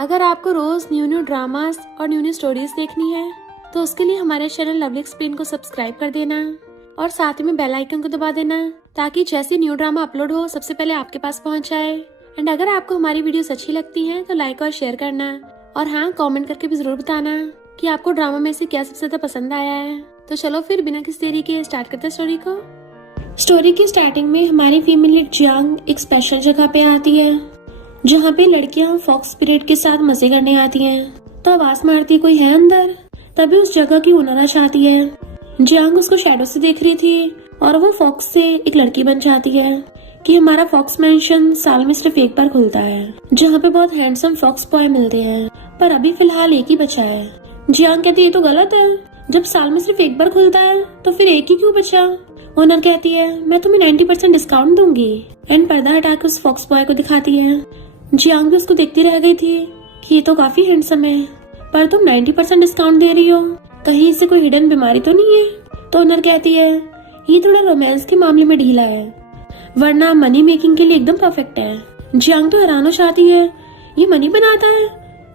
अगर आपको रोज new new dramas और न्यू न्यू स्टोरीज देखनी है तो उसके लिए हमारे चैनल लवली एक्सप्लेन को सब्सक्राइब कर देना और साथ में बेल आइकन को दबा देना ताकि जैसे न्यू ड्रामा अपलोड हो सबसे पहले आपके पास पहुंच जाए। एंड अगर आपको हमारी वीडियोस अच्छी लगती हैं तो लाइक और शेयर करना और हाँ, कमेंट करके भी जरूर बताना कि आपको ड्रामा में से क्या सबसे ज्यादा पसंद आया है। तो चलो फिर बिना किसी देरी के स्टार्ट करते हैं स्टोरी को। स्टोरी की स्टार्टिंग में हमारी फीमेल लीड जियांग एक स्पेशल जगह पे आती है जहाँ पे लड़कियां फॉक्स पीरियड के साथ मजे करने आती हैं। तो आवाज मारती कोई है अंदर। तभी उस जगह की ओनर आती है। जियांग उसको शैडो से देख रही थी और वो फॉक्स से एक लड़की बन जाती है कि हमारा फॉक्स मेंशन साल में सिर्फ एक बार खुलता है जहाँ पे बहुत हैंडसम फॉक्स बॉय मिलते हैं, पर अभी फिलहाल एक ही बचा है। जियांग कहती है ये तो गलत है, जब साल में सिर्फ एक बार खुलता है तो फिर एक ही क्यों बचा। ओनर कहती है मैं तुम्हें 90% डिस्काउंट दूंगी एंड पर्दा हटाकर उस फॉक्स बॉय को दिखाती है। जियांग भी उसको देखती रह गई थी कि ये तो काफी हैंडसम है, पर तुम 90% डिस्काउंट दे रही हो, कहीं इसे कोई हिडन बीमारी तो नहीं है। तो ओनर कहती है ये थोड़ा रोमांस के मामले में ढीला है, वरना मनी मेकिंग के लिए एकदम परफेक्ट है। जियांग तो हैरान हो जाती है, ये मनी बनाता है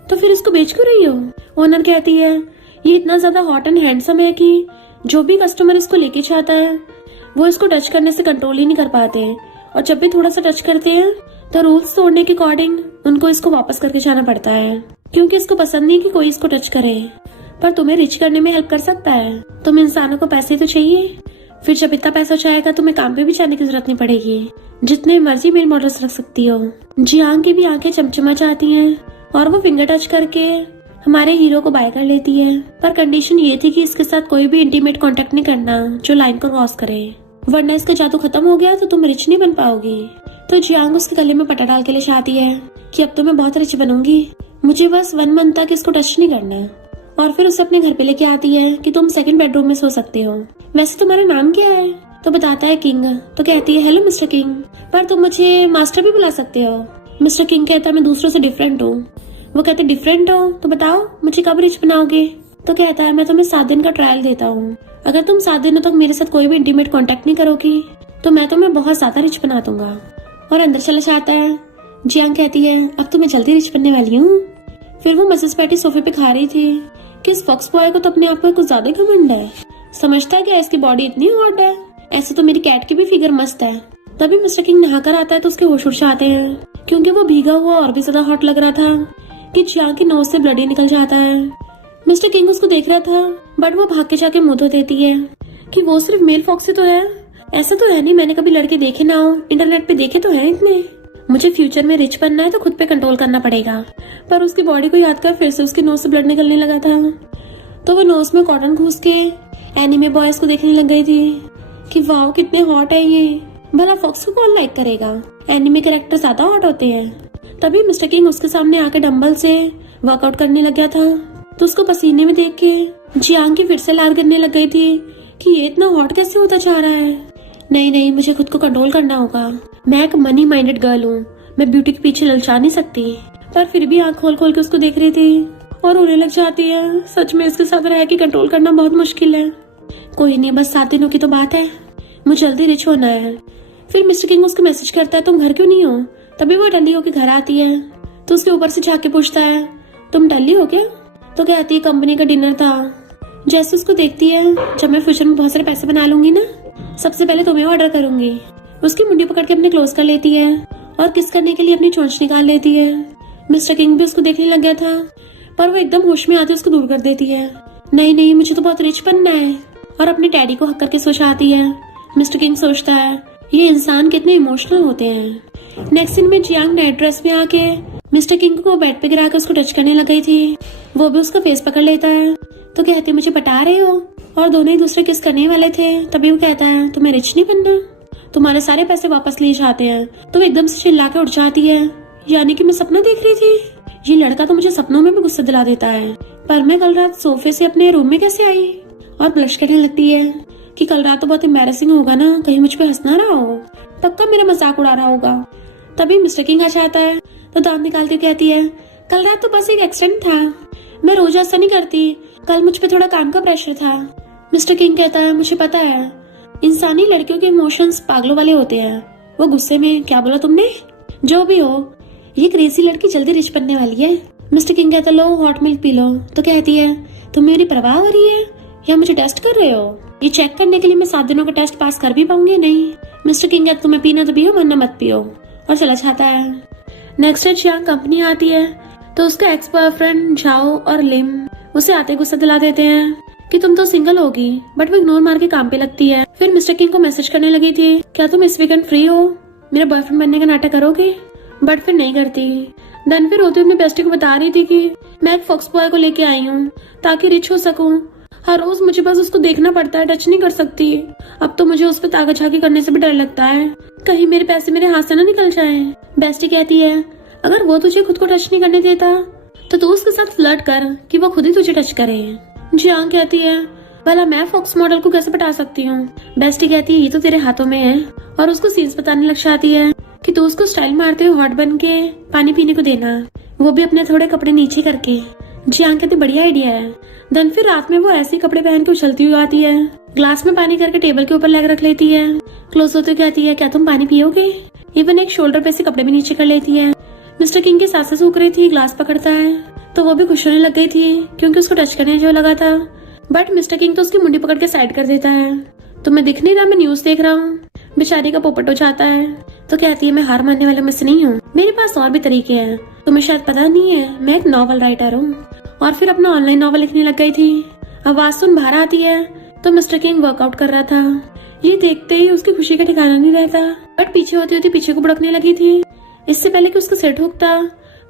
तो फिर इसको बेच क्यों रही हो। ओनर कहती है ये इतना ज्यादा हॉट एंड हैंडसम है कि जो भी कस्टमर इसको लेके चाहता है वो इसको टच करने से कंट्रोल ही नहीं कर पाते, और जब भी थोड़ा सा टच करते हैं तो रूल्स तोड़ने के अकॉर्डिंग उनको इसको वापस करके जाना पड़ता है, क्योंकि इसको पसंद नहीं कि कोई इसको टच करे। पर तुम्हें रिच करने में हेल्प कर सकता है, तुम इंसानों को पैसे तो चाहिए, फिर जब इतना पैसा चाहेगा तुम्हें काम पे भी जाने की जरूरत नहीं पड़ेगी, जितने मर्जी मेल मॉडल्स रख सकती हो। जियांग की भी आंखें चमचमा जाती हैं और वो फिंगर टच करके हमारे हीरो को बाय कर लेती है, पर कंडीशन ये थी कि इसके साथ कोई भी इंटीमेट कांटेक्ट नहीं करना जो लाइन को क्रॉस करे, वरना इसका जादू खत्म हो गया तो तुम रिच नहीं बन पाओगी। तो जियांग उसके गले में पट्टा डाल के ले जाती है कि अब तो मैं बहुत रिच बनूंगी, मुझे बस 1 मंथ तक इसको टच नहीं करना। और फिर उसे अपने घर पे लेके आती है कि तुम सेकंड बेडरूम में सो सकते हो, वैसे तुम्हारा नाम क्या है। तो बताता है किंग। तो कहती है हेलो मिस्टर किंग, पर तुम मुझे मास्टर भी बुला सकते हो। मिस्टर किंग कहता है मैं दूसरों से डिफरेंट हूँ। वो कहते डिफरेंट हो तो बताओ मुझे कब रिच बनाओगे। तो कहता है मैं तुम्हें 7 दिन का ट्रायल देता हूँ, अगर तुम 7 दिनों तक मेरे साथ कोई भी इंटीमेट कांटेक्ट नहीं करोगी तो मैं तुम्हें बहुत ज्यादा रिच बना दूंगा। और अंदर चला जाता है। जियांग कहती है अब तो मैं जल्दी रिच बनने वाली हूँ। फिर वो मिसेस पैटी सोफे पे खा रही थी कि इस फॉक्स बॉय को तो अपने आप पर कुछ ज्यादा घमंड है, समझता है कि इसकी बॉडी इतनी हॉट है, ऐसे तो मेरी कैट की भी फिगर मस्त है। तभी मिस्टर किंग नहाकर आता है तो उसके होश उड़ जाते हैं, क्योंकि वो भीगा हुआ और भी ज्यादा हॉट लग रहा था कि जियांग की नोज से ब्लड ही निकल जाता है। मिस्टर किंग उसको देख रहा था, बट वो भाग के जाके मुंह धो देती है कि वो सिर्फ मेल फॉक्स ही तो है, ऐसा तो है नहीं मैंने कभी लड़के देखे ना हो, इंटरनेट पे देखे तो है इतने। मुझे फ्यूचर में रिच बनना है तो खुद पे कंट्रोल करना पड़ेगा। पर उसकी बॉडी को याद कर फिर से उसकी नोज से ब्लड निकलने लगा था, तो वो नोज में कॉटन घुस के एनिमे बॉयज को देखने लग गई थी कि वाव कितने हॉट है ये, भला फॉक्स को कौन लाइक करेगा, एनिमे कैरेक्टर ज्यादा हॉट होते हैं। तभी मिस्टर किंग उसके सामने आके डंबल से वर्कआउट करने लग गया था, तो उसको पसीने में देख के जियांग की फिर से लार करने लग गई थी कि ये इतना हॉट कैसे होता जा रहा है। नहीं, मुझे खुद को कंट्रोल करना होगा, मैं एक मनी माइंडेड गर्ल हूँ, मैं ब्यूटी के पीछे ललचा नहीं सकती। पर फिर भी आंख खोल खोल के उसको देख रही थी और रोने लग जाती है। सच में इसके साथ रह के कंट्रोल करना बहुत मुश्किल है। कोई नहीं, बस 7 दिनों की तो बात है, मुझे जल्दी रिच होना है। फिर मिस्टर किंग उसको मैसेज करता है तुम घर क्यों नहीं हो। तभी वो टल्ली होके घर आती है तो उसके ऊपर से झाके पूछता है तुम टल्ली हो क्या। तो कहती है कंपनी का डिनर था। जैसे उसको देखती है, जब मैं फ्यूचर में बहुत सारे पैसे बना लूंगी ना, सबसे पहले तुम्हें ऑर्डर करूंगी। उसकी मुंडी पकड़ के अपने क्लोज कर लेती है और किस करने के लिए अपनी चोंच निकाल लेती है। मिस्टर किंग भी उसको देखने लग गया था, पर वो एकदम होश में आते उसको दूर कर देती है। नहीं, मुझे तो बहुत रिच बनना है, और अपने डैडी को हक करके सोचाती है। मिस्टर किंग सोचता है ये इंसान कितने इमोशनल होते हैं। नेक्स्ट सीन में जियांग नाइट ड्रेस में आके मिस्टर किंग को बेड पे गिराकर उसको टच करने लग गई थी। वो भी उसका फेस पकड़ लेता है तो कहती है मुझे पटा रहे हो, और दोनों ही दूसरे किस करने वाले थे। तभी वो कहता है तुम्हें रिच नहीं बनना, तुम्हारे सारे पैसे वापस लिए जाते हैं। तो वो एकदम से चिल्ला के उठ जाती है, यानी कि मैं सपना देख रही थी, ये लड़का तो मुझे सपनों में भी गुस्सा दिला देता है, पर मैं कल रात सोफे से अपने रूम में कैसे आई। और ब्लश करने लगती है कि कल रात तो बहुत एम्बैरेसिंग होगा ना, कहीं मुझ पे हंस ना रहा हो, पक्का मेरा मजाक उड़ा रहा होगा। तभी मिस्टर किंग आ जाता है तो दांत निकालती कहती है कल रात तो बस एक एक्सीडेंट था, मैं रोज ऐसा नहीं करती, कल मुझ पे थोड़ा काम का प्रेशर था। मिस्टर किंग कहता है मुझे पता है, इंसानी लड़कियों के इमोशंस पागलों वाले होते हैं। वो गुस्से में क्या बोला तुमने, जो भी हो ये क्रेजी लड़की जल्दी रिच बनने वाली है, मिस्टर किंग कहता लो हॉट मिल्क पी लो। तो कहती है तुम मेरी परवाह हो रही है या मुझे टेस्ट कर रहे हो? ये चेक करने के लिए मैं 7 दिनों का टेस्ट पास कर भी पाऊंगी नहीं। मिस्टर किंग कहता तुम्हें पीना तो पियो वरना मत पियो और चला जाता है। नेक्स्ट डे चियांग कंपनी आती है तो उसका एक्स बॉयफ्रेंड झाओ और लिम उसे आते गुस्सा दिला देते हैं कि तुम तो सिंगल होगी, बट वो इग्नोर मार के काम पे लगती है। फिर मिस्टर किंग को मैसेज करने लगी थी क्या तुम इस वीकेंड फ्री हो, मेरा बॉयफ्रेंड बनने का नाटक करोगे, बट फिर नहीं करती। देन फिर रोती अपनी बेस्टी को बता रही थी कि मैं एक फॉक्स बॉय को लेके आई हूँ ताकि रिच हो सकूं। हर रोज मुझे बस उसको देखना पड़ता है, टच नहीं कर सकती। अब तो मुझे उस पर ताका झाकी करने से भी डर लगता है, कहीं मेरे पैसे मेरे हाथ से ना निकल जाए। बेस्टी कहती है अगर वो तुझे खुद को टच नहीं करने देता तो तू उसके साथ फ्लर्ट कर कि वो खुद ही तुझे टच करे। जियांग कहती है भला मैं फॉक्स मॉडल को कैसे पटा सकती हूँ। बेस्टी कहती है ये तो तेरे हाथों में है और उसको सीन्स बताने लग जाती है कि तू उसको स्टाइल मारते हुए हॉट बन के पानी पीने को देना, वो भी अपने थोड़े कपड़े नीचे करके। जियांग कहती बढ़िया आइडिया है। देन फिर रात में वो ऐसे कपड़े पहन के उछलती हुई आती है, ग्लास में पानी करके टेबल के ऊपर लेग रख लेती है। क्लोज होते कहती है क्या तुम पानी पियोगे। इवन एक शोल्डर पे से कपड़े भी नीचे कर लेती है। मिस्टर किंग की सांसें सूख रही थी, ग्लास पकड़ता है तो वो भी खुश होने लग गई थी क्योंकि उसको टच करने जो लगा था, बट मिस्टर किंग तो उसकी मुंडी पकड़ के साइड कर देता है। तुम्हें दिख नहीं रहा मैं न्यूज देख रहा हूँ। बेचारी का पोपट हो जाता है तो कहती है मैं हार मानने वाले में से नहीं हूँ, मेरे पास और भी तरीके हैं, तुम्हें शायद पता नहीं है मैं एक नॉवल राइटर हूँ। और फिर अपना ऑनलाइन नॉवल लिखने लग गई थी। आवाज सुन बाहर आती है तो मिस्टर किंग वर्कआउट कर रहा था। ये देखते ही उसकी खुशी का ठिकाना नहीं रहता, बट पीछे होती होती पीछे को बुड़कने लगी थी। इससे पहले कि उसका सिर ठोकता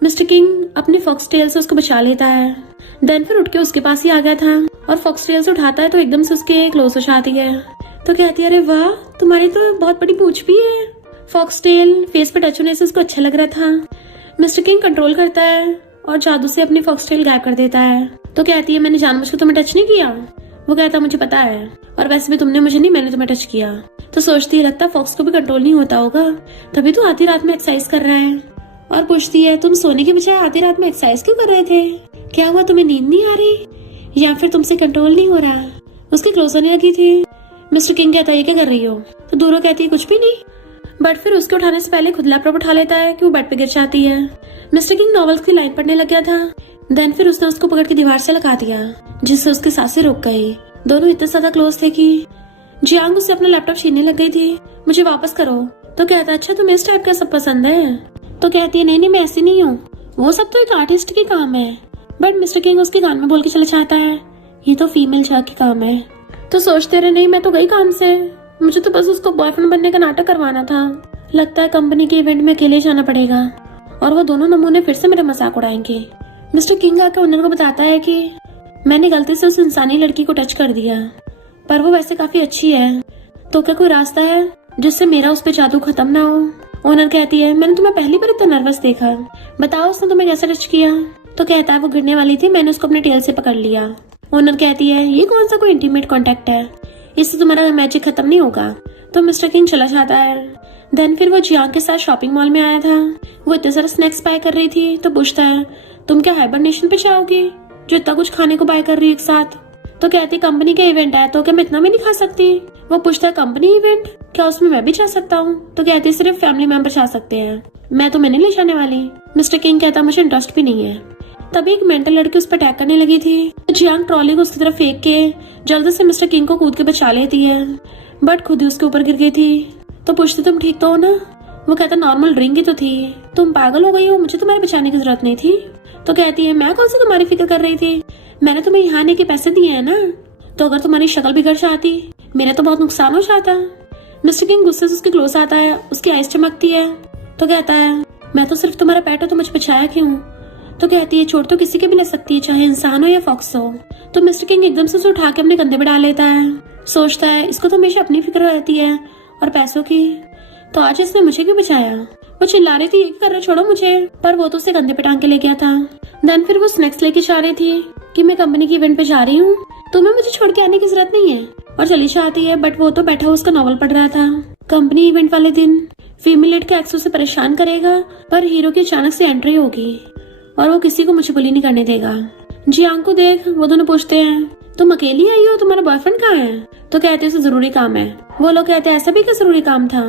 मिस्टर किंग अपने फॉक्स टेल से उसको बचा लेता है। देन फिर उठ के उसके पास ही आ गया था और फॉक्स टेल से उठाता है तो एकदम से उसके क्लोज हो जाती है। तो कहती है अरे वाह तुम्हारी तो बहुत बड़ी पूंछ भी है। फॉक्स टेल फेस पे टच होने से उसको अच्छा लग रहा था। मिस्टर किंग कंट्रोल करता है और जादू से अपनी फॉक्स टेल गायब कर देता है। तो कहती है मैंने जानबूझकर तुम्हें टच नहीं किया। वो कहता मुझे पता है और वैसे भी तुमने मुझे नहीं, मैंने तुम्हें टच किया। तो सोचती है लगता फॉक्स को भी कंट्रोल नहीं होता होगा, तभी तो आधी रात में एक्सरसाइज कर रहा है। और पूछती है तुम सोने के बजाय आधी रात में एक्सरसाइज क्यों कर रहे थे, क्या हुआ तुम्हें नींद नहीं आ रही या फिर तुमसे कंट्रोल नहीं हो रहा। उसके क्लोज होने लगी थी। मिस्टर किंग कहता है ये क्या कर रही हो, तो दूरों कहती है कुछ भी नहीं, बट फिर उसके उठाने से पहले खुद लैपटॉप उठा लेता है कि वो बेड पे गिर जाती है। मिस्टर किंग नॉवेल्स की लाइन पढ़ने लग गया था। देन फिर उसने उसको पकड़ के दीवार से लगा दिया जिससे उसकी सांसें रुक गई। दोनों इतने ज्यादा क्लोज थे कि जियांग उससे अपना लैपटॉप छीनने लग गई थी। मुझे वापस करो। तो कहता अच्छा तुम्हें इस टाइप का सब पसंद है। तो कहती है नहीं मैं ऐसी नहीं हूँ, वो सब तो एक आर्टिस्ट की काम है। बट मिस्टर किंग उसके कान में बोल के चला जाता है ये तो फीमेल शाह की काम है। तो सोचते रहे नहीं मैं तो गई काम से, मुझे तो बस उसको बॉयफ्रेंड बनने का नाटक करवाना था। लगता है कंपनी के इवेंट में अकेले जाना पड़ेगा और वो दोनों नमूने फिर से मेरा मजाक उड़ाएंगे। मिस्टर किंग आकर ओनर को बताता है कि मैंने गलती से उस इंसानी लड़की को टच कर दिया, पर वो वैसे काफी अच्छी है, तो क्या कोई रास्ता है जिससे मेरा उस पर जादू खत्म ना हो। ओनर कहती है मैंने तुम्हें पहली बार इतना नर्वस देखा, बताओ उसने तुम्हें कैसे टच किया। तो कहता है वो गिरने वाली थी, मैंने उसको अपने टेल से पकड़ लिया। ओनर कहती है ये कौन सा कोई इंटीमेट कॉन्टेक्ट है, इससे तुम्हारा मैजिक खत्म नहीं होगा। तो मिस्टर किंग चला जाता है। देन फिर वो जियांग के साथ शॉपिंग मॉल में आया था। वो इतने सारे स्नैक्स बाय कर रही थी तो पूछता है तुम क्या हाइबरनेशन पे जाओगी जो इतना कुछ खाने को बाय कर रही है एक साथ। तो कहती कंपनी का इवेंट है तो क्या मैं इतना भी नहीं खा सकती। वो पूछता है कंपनी इवेंट, क्या उसमें मैं भी जा सकता हूँ। तो कहती है सिर्फ फैमिली मेंबर जा सकते हैं, मैं तो नहीं ले जाने वाली। मिस्टर किंग कहता मुझे इंटरेस्ट भी नहीं है। तभी एक मेंटल लड़की उस पर अटैक करने लगी थी। जियांग ट्रॉली को उसकी तरफ फेंक के जल्दी से मिस्टर किंग को कूद के बचा लेती है, बट खुद ही उसके ऊपर गिर गई थी। तो पूछती तुम ठीक तो हो ना। वो कहता नॉर्मल ड्रिंक ही तो थी, तुम पागल हो गई हो, मुझे तुम्हारे बचाने की जरूरत नहीं थी। तो कहती है मैं कौन सी तुम्हारी फिक्र कर रही थी, मैंने तुम्हें यहाँ आने के पैसे दिए हैं ना, तो अगर तुम्हारी शक्ल बिगड़ जाती मेरा तो बहुत नुकसान हो जाता। मिस्टर किंग गुस्से से उसके क्लोज आता है, उसकी आइज चमकती है। तो कहता है मैं तो सिर्फ तुम्हारा पेट हो तो मुझे बचाया क्यों। तो कहती है चोट तो किसी के भी लग सकती है, चाहे इंसान हो या फॉक्स हो। तो मिस्टर किंग एकदम से उसे उठा के अपने कंधे पे डाल लेता है। सोचता है इसको तो हमेशा अपनी फिक्र रहती है और पैसों की, तो आज इसने मुझे क्यों बचाया। वो चिल्ला रही थी ये कर रहे छोड़ो मुझे, पर वो तो उसे कंधे पे टांग के ले गया था। देन फिर वो स्नैक्स लेके जा रही थी कि मैं कंपनी की इवेंट पे जा रही हूँ, तुम्हें मुझे छोड़ के आने की जरूरत नहीं है, और चली जाती है। बट वो तो बैठा उसका नॉवल पढ़ रहा था। कंपनी इवेंट वाले दिन फीमेल लीड के एक्स उसे परेशान करेगा, पर हीरो की अचानक से एंट्री होगी और वो किसी को मुझे बुली नहीं करने देगा। जियांग को देख वो दोनों पूछते हैं तुम अकेली आई हो, तुम्हारा बॉयफ्रेंड कहाँ है। तो कहते हैं जरूरी काम है। वो लोग कहते हैं ऐसा भी क्या जरूरी काम था।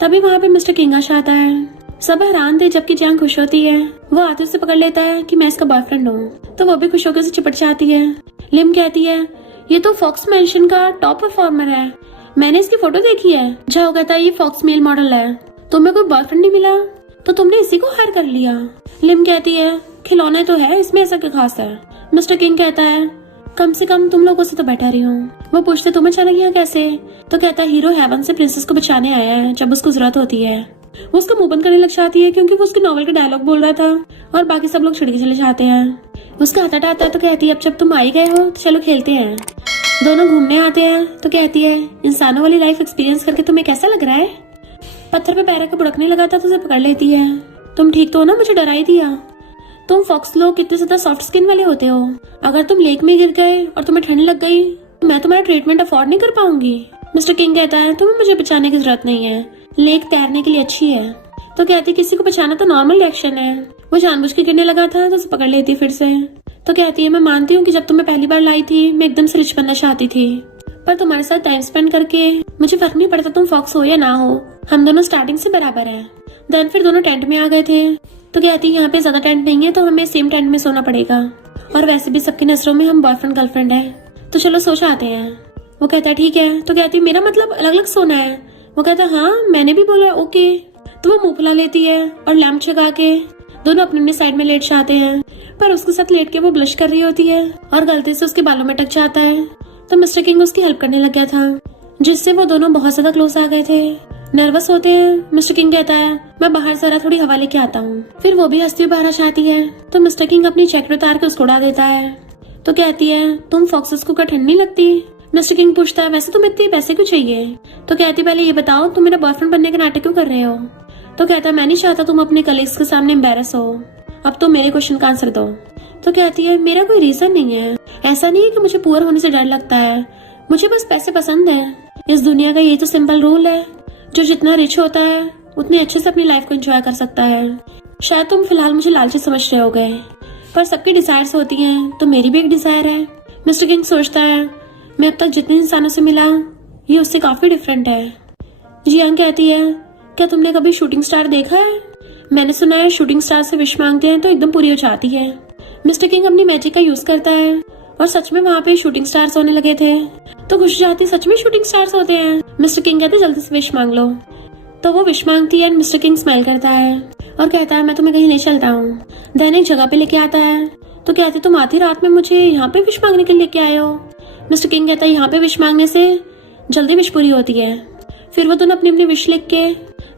तभी वहाँ पे मिस्टर किंग आता है। सब हैरान थे जबकि जियांग खुश होती है। वो आतिफ से पकड़ लेता है कि मैं इसका बॉयफ्रेंड हूँ, तो वो भी खुश होकर उसे चिपट जाती है। लिम कहती है ये तो फॉक्स मैंशन का टॉप परफॉर्मर है, मैंने इसकी फोटो देखी है। जाओ कहता है ये फॉक्स मेल मॉडल है, तुम्हें कोई बॉयफ्रेंड नहीं मिला तो तुमने इसी को हायर कर लिया। लिम कहती है खिलौना तो है, इसमें ऐसा क्या खास है। मिस्टर किंग कहता है कम से कम तुम लोगों से तो बेटर ही हूँ। वो पूछते तुम अचानक यहाँ कैसे, तो कहता है हीरो हेवन से प्रिंसेस को बचाने आया है जब उसको जरूरत होती है। वो उसका मुंह बंद करने लग जाती है क्योंकि वो उसके नॉवल का डायलॉग बोल रहा था और बाकी सब लोग छिड़के चले जाते हैं। उसका हाथ हटाता है तो कहती है अब जब तुम आ ही गए हो तो चलो खेलते हैं। दोनों घूमने आते हैं तो कहती है इंसानों वाली लाइफ एक्सपीरियंस करके तुम्हें कैसा लग रहा है। पत्थर पे पैर रख के बुड़कने लगा था तो उसे पकड़ लेती है। तुम ठीक तो हो ना, मुझे डरा ही दिया। तुम फॉक्स लोग कितने ज्यादा सॉफ्ट स्किन वाले होते हो, अगर तुम लेक में गिर गए और तुम्हें ठंड लग गई तो मैं तुम्हारा ट्रीटमेंट अफोर्ड नहीं कर पाऊंगी। मिस्टर किंग कहता है तुम्हें मुझे बचाने की जरूरत नहीं है, लेक तैरने के लिए अच्छी है। तो कहती किसी को बचाना तो नॉर्मल रिएक्शन है। वो जानबूझ के गिरने लगा था तो उसे पकड़ लेती फिर से। तो कहती है मैं मानती हूँ कि जब तुम्हें पहली बार लाई थी मैं एकदम से रिच बनना चाहती थी, पर तुम्हारे साथ टाइम स्पेंड करके मुझे फर्क नहीं पड़ता तुम फॉक्स हो या ना हो, हम दोनों स्टार्टिंग से बराबर हैं। देन फिर दोनों टेंट में आ गए थे। तो कहती यहाँ पे ज्यादा टेंट नहीं है तो हमें सेम टेंट में सोना पड़ेगा, और वैसे भी सबकी नजरों में हम बॉयफ्रेंड गर्लफ्रेंड है, तो चलो सो जाते हैं। वो कहता है ठीक है। तो कहती मेरा मतलब अलग अलग सोना है। वो कहता है हाँ मैंने भी बोला ओके। तो वो मुंह फुला लेती है और लैम्प जगा के दोनों अपने अपने साइड में लेट जाते हैं, पर उसके साथ लेट के वो ब्लश कर रही होती है और गलती से उसके बालों में टक जाता है। तो मिस्टर किंग उसकी हेल्प करने लग गया था, जिससे वो दोनों बहुत ज्यादा क्लोज आ गए थे। नर्वस होते हैं। मिस्टर किंग कहता है मैं बाहर जरा थोड़ी हवा लेके आता हूँ। फिर वो भी हंसती हुई बाहर आ जाती है तो मिस्टर किंग अपनी जैकेट उतार के उसको उड़ा देता है। तो कहती है तुम फॉक्सेस को क्या ठंड नहीं लगती। मिस्टर किंग पूछता है वैसे तुम्हें इतने पैसे क्यों चाहिए। तो कहती पहले ये बताओ तुम मेरा बॉयफ्रेंड बनने के नाटक क्यों कर रहे हो। तो कहता है मैं नहीं चाहता तुम अपने कलीग्स के सामने एम्बेरस हो, अब तुम मेरे क्वेश्चन का आंसर दो। तो कहती है मेरा कोई रीजन नहीं है, ऐसा नहीं है कि मुझे पुअर होने से डर लगता है, मुझे बस पैसे पसंद है। इस दुनिया का ये तो सिंपल रूल है, जो जितना रिच होता है उतने अच्छे से अपनी लाइफ को एंजॉय कर सकता है। शायद तुम फिलहाल मुझे लालची समझ रहे होगे, पर सबकी डिजायर्स होती हैं, तो मेरी भी एक डिजायर है। मिस्टर किंग सोचता है मैं अब तक जितने इंसानों से मिला ये उससे काफी डिफरेंट है। जियांग कहती है क्या तुमने कभी शूटिंग स्टार देखा है, मैंने सुना है शूटिंग स्टार से विश मांगते हैं तो एकदम पूरी हो जाती है। मिस्टर किंग अपनी मैजिक का यूज करता है और सच में वहाँ पे शूटिंग स्टार्स होने लगे थे। तो खुश जाती सच में शूटिंग स्टार्स होते हैं। मिस्टर किंग कहते जल्दी से विश मांग लो। तो वो विश मांगती है। मिस्टर किंग स्माइल करता है और कहता है मैं तुम्हें कहीं ले चलता हूँ। देन एक जगह पे लेके आता है तो कहते तुम आधी रात में मुझे यहाँ पे विश मांगने के लिए लेके आए हो। मिस्टर किंग कहता है यहाँ पे विश मांगने से जल्दी विश पूरी होती है। फिर वो दोनों अपनी अपनी विश लिख के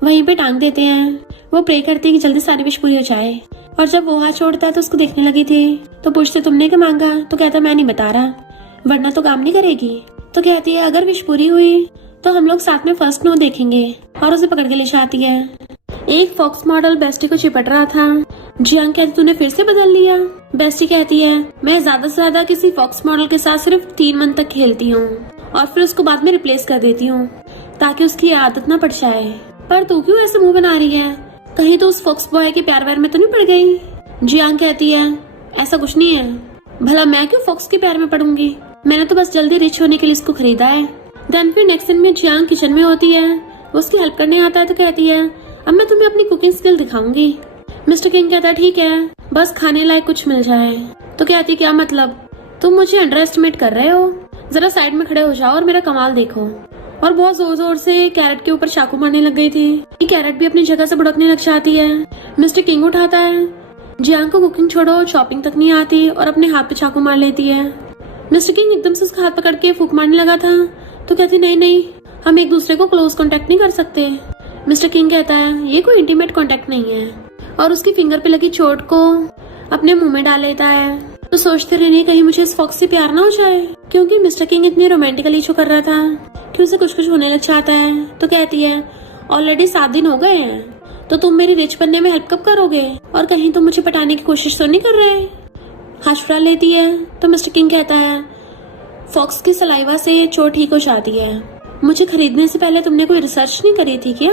वहीं पे टांग देते हैं। वो प्रे करती है कि जल्दी सारी विश पूरी हो जाए, और जब वो हाथ छोड़ता है तो उसको देखने लगी थी। तो पूछते तुमने क्या मांगा। तो कहता मैं नहीं बता रहा वरना तो काम नहीं करेगी। तो कहती है अगर विश पूरी हुई तो हम लोग साथ में फर्स्ट नो देखेंगे, और उसे पकड़ के ले जाती है। एक फॉक्स मॉडल बेस्टी को चिपट रहा था। जियांग कहती तूने फिर से बदल लिया। बेस्टी कहती है मैं ज्यादा से ज्यादा किसी फॉक्स मॉडल के साथ सिर्फ 3 मंथ तक खेलती हूँ और फिर उसको बाद में रिप्लेस कर देती हूँ ताकि उसकी आदत न पड़ जाए। पर तू क्यों ऐसे मुंह बना रही है, कहीं तो उस फॉक्स बॉय के प्यार व्यार में तो नहीं पड़ गई। जियांग कहती है ऐसा कुछ नहीं है, भला मैं क्यों फॉक्स के प्यार में पड़ूंगी, मैंने तो बस जल्दी रिच होने के लिए इसको खरीदा है। देन फिर नेक्स्ट दिन में जियांग किचन में होती है, वो उसकी हेल्प करने आता है तो कहती है अब मैं तुम्हें अपनी कुकिंग स्किल दिखाऊंगी। मिस्टर किंग कहता है ठीक है, बस खाने लायक कुछ मिल जाए। तो कहती है क्या मतलब, तुम मुझे अंडर एस्टिमेट कर रहे हो, जरा साइड में खड़े हो जाओ और मेरा कमाल देखो। और बहुत जोर जोर से कैरेट के ऊपर चाकू मारने लग गई थी। कैरेट भी अपनी जगह से भुड़कने लग जाती है। मिस्टर किंग उठाता है, जियांग को कुकिंग छोड़ो चॉपिंग तक नहीं आती, और अपने हाथ पे चाकू मार लेती है। मिस्टर किंग एकदम से उसका हाथ पकड़ के फूंक मारने लगा था तो कहती नहीं नहीं हम एक दूसरे को क्लोज कांटेक्ट नहीं कर सकते। मिस्टर किंग कहता है ये कोई इंटीमेट कांटेक्ट नहीं है, और उसकी फिंगर पे लगी चोट को अपने मुंह में डाल लेता है। तो सोचते रहने कहीं मुझे इस फॉक्स से प्यार ना हो जाए, क्योंकि मिस्टर किंग इतनी रोमांटिकली शो कर रहा था कि उसे कुछ कुछ होने लग जाता है। तो कहती है ऑलरेडी 7 दिन हो गए हैं तो तुम मेरी रिच बनने में हेल्प कब करोगे, और कहीं तुम मुझे पटाने की कोशिश तो नहीं कर रहे। हाथ छुड़ा लेती है तो मिस्टर किंग कहता है फॉक्स की सलाइवा से चोट ठीक हो जाती है, मुझे खरीदने से पहले तुमने कोई रिसर्च नहीं करी थी क्या,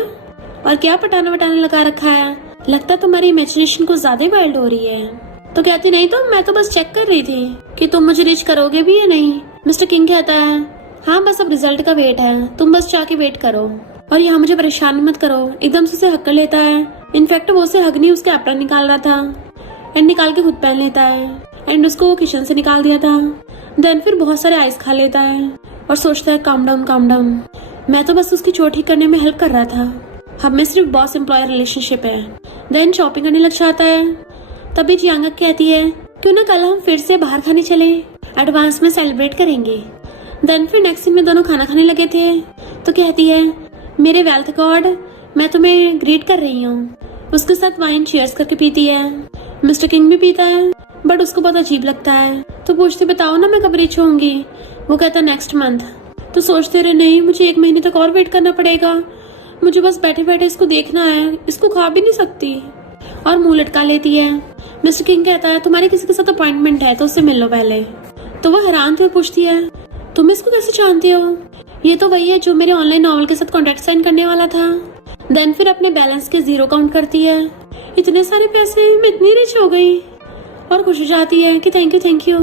और क्या पटाना वटाने लगा रखा है, लगता तुम्हारी इमेजिनेशन कुछ ज्यादा वाइल्ड हो रही है। तो कहती नहीं तो मैं तो बस चेक कर रही थी कि तुम मुझे रिच करोगे भी या नहीं। मिस्टर किंग कहता है हाँ बस अब रिजल्ट का वेट है, तुम बस जाके वेट करो और यहाँ मुझे परेशान मत करो। एकदम से उसे हक कर लेता है इनफैक्ट वो उसे हग नहीं, उसके एप्रन निकाल रहा था एंड निकाल के खुद पहन लेता है एंड उसको वो किचन से निकाल दिया था। देन फिर बहुत सारे आइस खा लेता है और सोचता है काम डाउन काम डाउन, मैं तो बस उसकी चोट ठीक करने में हेल्प कर रहा था, हम में सिर्फ बॉस एम्प्लॉयर रिलेशनशिप है। देन शॉपिंग करने लग जाता है। तभी जियांगक कहती है क्यों ना कल हम फिर से बाहर खाने चले, एडवांस में सेलिब्रेट करेंगे। देन फिर नेक्स्ट सीन में दोनों खाना खाने लगे थे तो कहती है मेरे वेल्थ गॉड, मैं तुम्हें ग्रीट कर रही हूँ। उसके साथ वाइन चीयर्स करके पीती है। मिस्टर किंग भी पीता है बट उसको बहुत अजीब लगता है तो पूछती बताओ ना मैं कब रिच होंगी। वो कहता है नेक्स्ट मंथ। तो सोचते रहे नहीं मुझे 1 महीने तक और वेट करना पड़ेगा, मुझे बस बैठे बैठे इसको देखना है, इसको खा भी नहीं सकती। और मुंह लटका लेती है। मिस्टर किंग कहता है तुम्हारे किसी के साथ अपॉइंटमेंट है तो उससे मिल लो पहले। तो वो हैरान थी और पूछती है तुम इसको कैसे जानती हो, ये तो वही है जो मेरे ऑनलाइन नॉवल के साथ कॉन्ट्रैक्ट साइन करने वाला था। देन फिर अपने बैलेंस के 0 काउंट करती है, इतने सारे पैसे, मैं इतनी रिच हो गई। और खुश हो जाती है कि थैंक यू।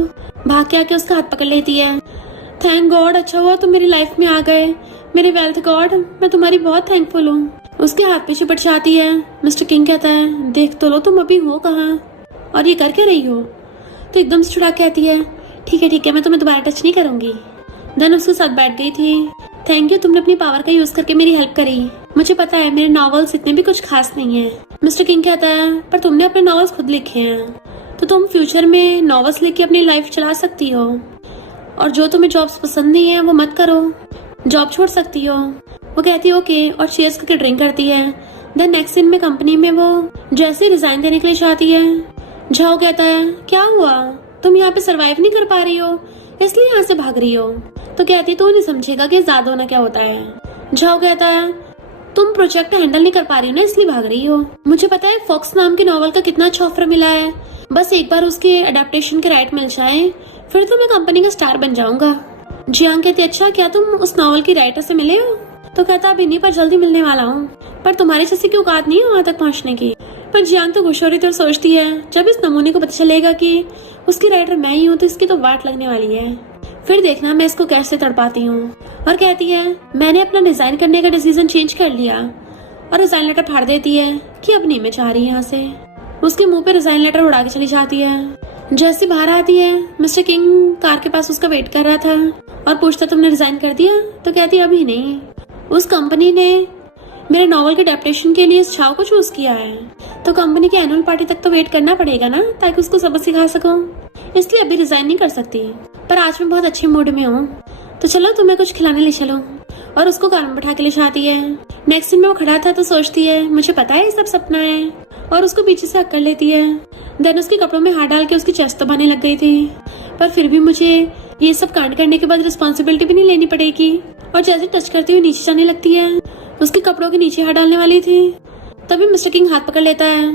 भाग के आके उसका हाथ पकड़ लेती है। थैंक गॉड, अच्छा हुआ तुम मेरी लाइफ में आ गए, मेरे वेल्थ गॉड, मैं तुम्हारी बहुत थैंकफुल हूँ। उसके हाथ पे चिपट जाती है। मिस्टर किंग कहता है देख तो लो तुम अभी हो कहाँ और ये कर क्या रही हो। तो एकदम से छुड़ा कहती है ठीक है मैं तुम्हें दोबारा टच नहीं करूंगी। देन उसके साथ बैठ गई थी। थैंक यू, तुमने अपनी पावर का यूज करके मेरी हेल्प करी। मुझे पता है मेरे नॉवेल्स इतने भी कुछ खास नहीं है। मिस्टर किंग कहता है पर तुमने अपने नॉवेल्स खुद लिखे हैं तो तुम फ्यूचर में नॉवेल्स लिख के अपनी लाइफ चला सकती हो, और जो तुम्हें जॉब्स पसंद नहीं है वो मत करो, जॉब छोड़ सकती हो। वो कहती है ओके और चीयर्स करके ड्रिंक करती है। देन नेक्स्ट सीन में कंपनी में वो जैसे रिजाइन देने के लिए चाहती है। झाओ कहता है क्या हुआ, तुम यहाँ पे सरवाइव नहीं कर पा रही हो इसलिए यहाँ से भाग रही हो। तो कहती तू नहीं समझेगा कि ज्यादा होना क्या होता है। झाओ कहता है तुम प्रोजेक्ट हैंडल नहीं कर पा रही हो ना इसलिए भाग रही हो। मुझे पता है फॉक्स नाम के नॉवल का कितना अच्छा ऑफर मिला है, बस एक बार उसके अडेप्टेशन के राइट मिल जाए फिर तो मैं कंपनी का स्टार बन जाऊंगा। जियांग कहती अच्छा क्या तुम उस नॉवल की राइटर से मिले हो। तो कहता अभी नहीं पर जल्दी मिलने वाला हूँ, पर तुम्हारे जैसे की औकात नहीं है वहाँ तक पहुँचने की। पर जियांग तो खुश हो रही थी और सोचती है जब इस नमूने को पता चलेगा कि उसकी राइटर मैं ही हूँ तो इसकी तो वाट लगने वाली है, फिर देखना मैं इसको कैसे तड़पाती हूँ। और कहती है मैंने अपना डिजाइन करने का डिसीजन चेंज कर लिया, और रिजाइन लेटर फाड़ देती है कि अब नहीं मैं चाह रही यहाँ से। उसके मुंह पे रिजाइन लेटर उड़ा के चली जाती है। जैसे बाहर आती है मिस्टर किंग कार के पास उसका वेट कर रहा था और पूछता तुमने रिजाइन कर दिया। तो कहती अभी नहीं, उस कंपनी ने मेरे नॉवल के अडेप्टेशन के लिए इस छाव को चूज किया है तो कंपनी की एनुअल पार्टी तक तो वेट करना पड़ेगा ना ताकि उसको सबक सिखा सकूं, इसलिए अभी रिजाइन नहीं कर सकती। पर आज मैं बहुत अच्छे मूड में हूँ तो चलो तुम्हें कुछ खिलाने ले चलो। और उसको कार में बैठा के ले जाती है। नेक्स्ट सीन में वो खड़ा था तो सोचती है मुझे पता है ये सब सपना है, और उसको पीछे से हक कर लेती है। देन उसके कपड़ों में हाथ डाल के उसकी चेस्ट दबाने लग गई थी, पर फिर भी मुझे ये सब कांड करने के बाद रिस्पॉन्सिबिलिटी भी नहीं लेनी पड़ेगी। और जैसे टच करती हुई नीचे जाने लगती है, उसके कपड़ों के नीचे हाथ डालने वाली थी, तभी मिस्टर किंग हाथ पकड़ लेता है।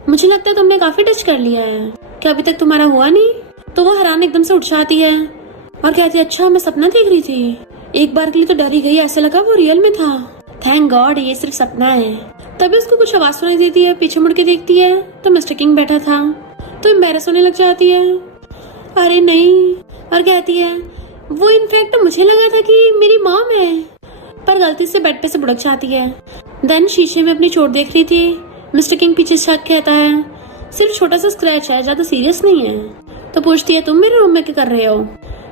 मुझे लगता है तुमने काफी टच कर लिया है, क्या अभी तक तुम्हारा हुआ नहीं। तो वो हैरान एकदम से उठ जाती है और कहती है अच्छा मैं सपना देख रही थी। एक बार के लिए तो डर ही गई, ऐसा लगा वो रियल में था। थैंक गॉड ये सिर्फ सपना है। तभी उसको कुछ आवाज सुनाई देती है, पीछे मुड़ के देखती है तो मिस्टर किंग बैठा था। तो एम्बैरस होने लग जाती है, अरे नहीं। और कहती है वो इनफैक्ट मुझे लगा था कि मेरी मॉम है, पर गलती से बेड पे से बुड़क जाती है। देन शीशे में अपनी चोट देख रही थी। मिस्टर किंग पीछे से कहता है सिर्फ छोटा सा स्क्रैच है, ज्यादा सीरियस नहीं है। तो पूछती है तुम मेरे रूम में क्या कर रहे हो।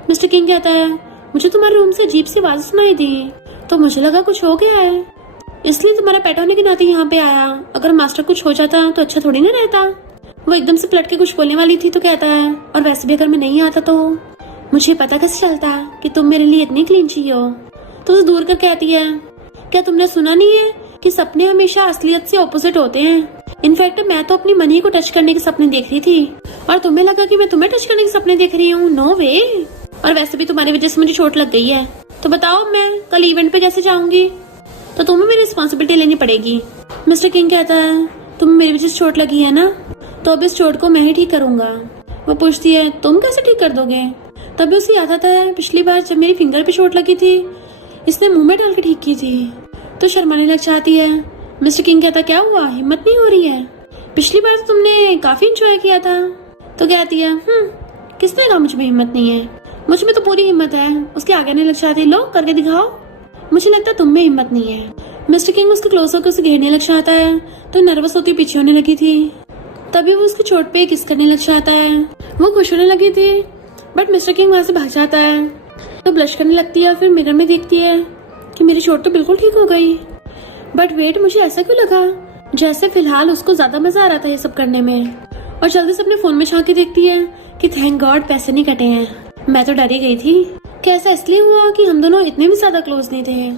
मिस्टर किंग कहता है मुझे तुम्हारे रूम से अजीब सी आवाज सुनाई दी तो मुझे लगा कुछ हो गया है, इसलिए तुम्हारा पेट होने के नाते यहाँ पे आया। अगर मास्टर कुछ हो जाता तो अच्छा थोड़ी ना रहता। वो एकदम से पलट के कुछ बोलने वाली थी तो कहता है और वैसे भी अगर मैं नहीं आता तो मुझे पता कैसे चलता कि तुम मेरे लिए इतनी क्लीन चाहिए हो। तो उसे दूर कर कहती है क्या तुमने सुना नहीं है कि सपने हमेशा असलियत से ऑपोजिट होते हैं। इनफैक्ट मैं तो अपनी मनी को टच करने के सपने देख रही थी और तुम्हें लगा कि मैं तुम्हें टच करने के सपने देख रही हूँ। नो वे। और वैसे भी तुम्हारी वजह से मुझे चोट लग गई है, तो बताओ मैं कल इवेंट पे कैसे जाऊंगी। तो तुम्हें मेरी रिस्पॉन्सिबिलिटी लेनी पड़ेगी। मिस्टर किंग कहता है तुम्हें मेरी वजह से चोट लगी है ना, तो अब इस चोट को मैं ही ठीक करूंगा। वो पूछती है तुम कैसे ठीक कर दोगे। तभी उसे याद आता है पिछली बार जब मेरी फिंगर पे चोट लगी थी इसने मुंह में डाल के ठीक की थी। तो शर्माने लग जाती है। मिस्टर किंग कहता क्या हुआ, हिम्मत नहीं हो रही है, पिछली बार तो तुमने काफी एंजॉय किया था। तो कहती है किसने कहा मुझ में हिम्मत नहीं है, मुझ में तो पूरी हिम्मत है। उसके आगे आने लग जाती लो करके दिखाओ। मुझे लगता तुम में हिम्मत नहीं है। मिस्टर किंग उसके क्लोज होकर उसे घेरने लग जाता है तो नर्वस होती पीछे होने लगी थी। तभी वो उसकी चोट पे किस करने लग जाता है। वो खुश होने लगी थी बट मिस्टर किंग वहां से भाग जाता है तो ब्लश करने लगती है और फिर मिरर में देखती है कि मेरी चोट तो बिल्कुल ठीक हो गई। बट वेट, मुझे ऐसा क्यों लगा जैसे फिलहाल उसको ज्यादा मजा आ रहा था ये सब करने में। और जल्दी से अपने फोन में झांक के देखती है कि थैंक गॉड पैसे नहीं कटे हैं। मैं तो डरी गई थी कि ऐसा इसलिए हुआ कि हम दोनों इतने भी ज्यादा क्लोज नहीं थे।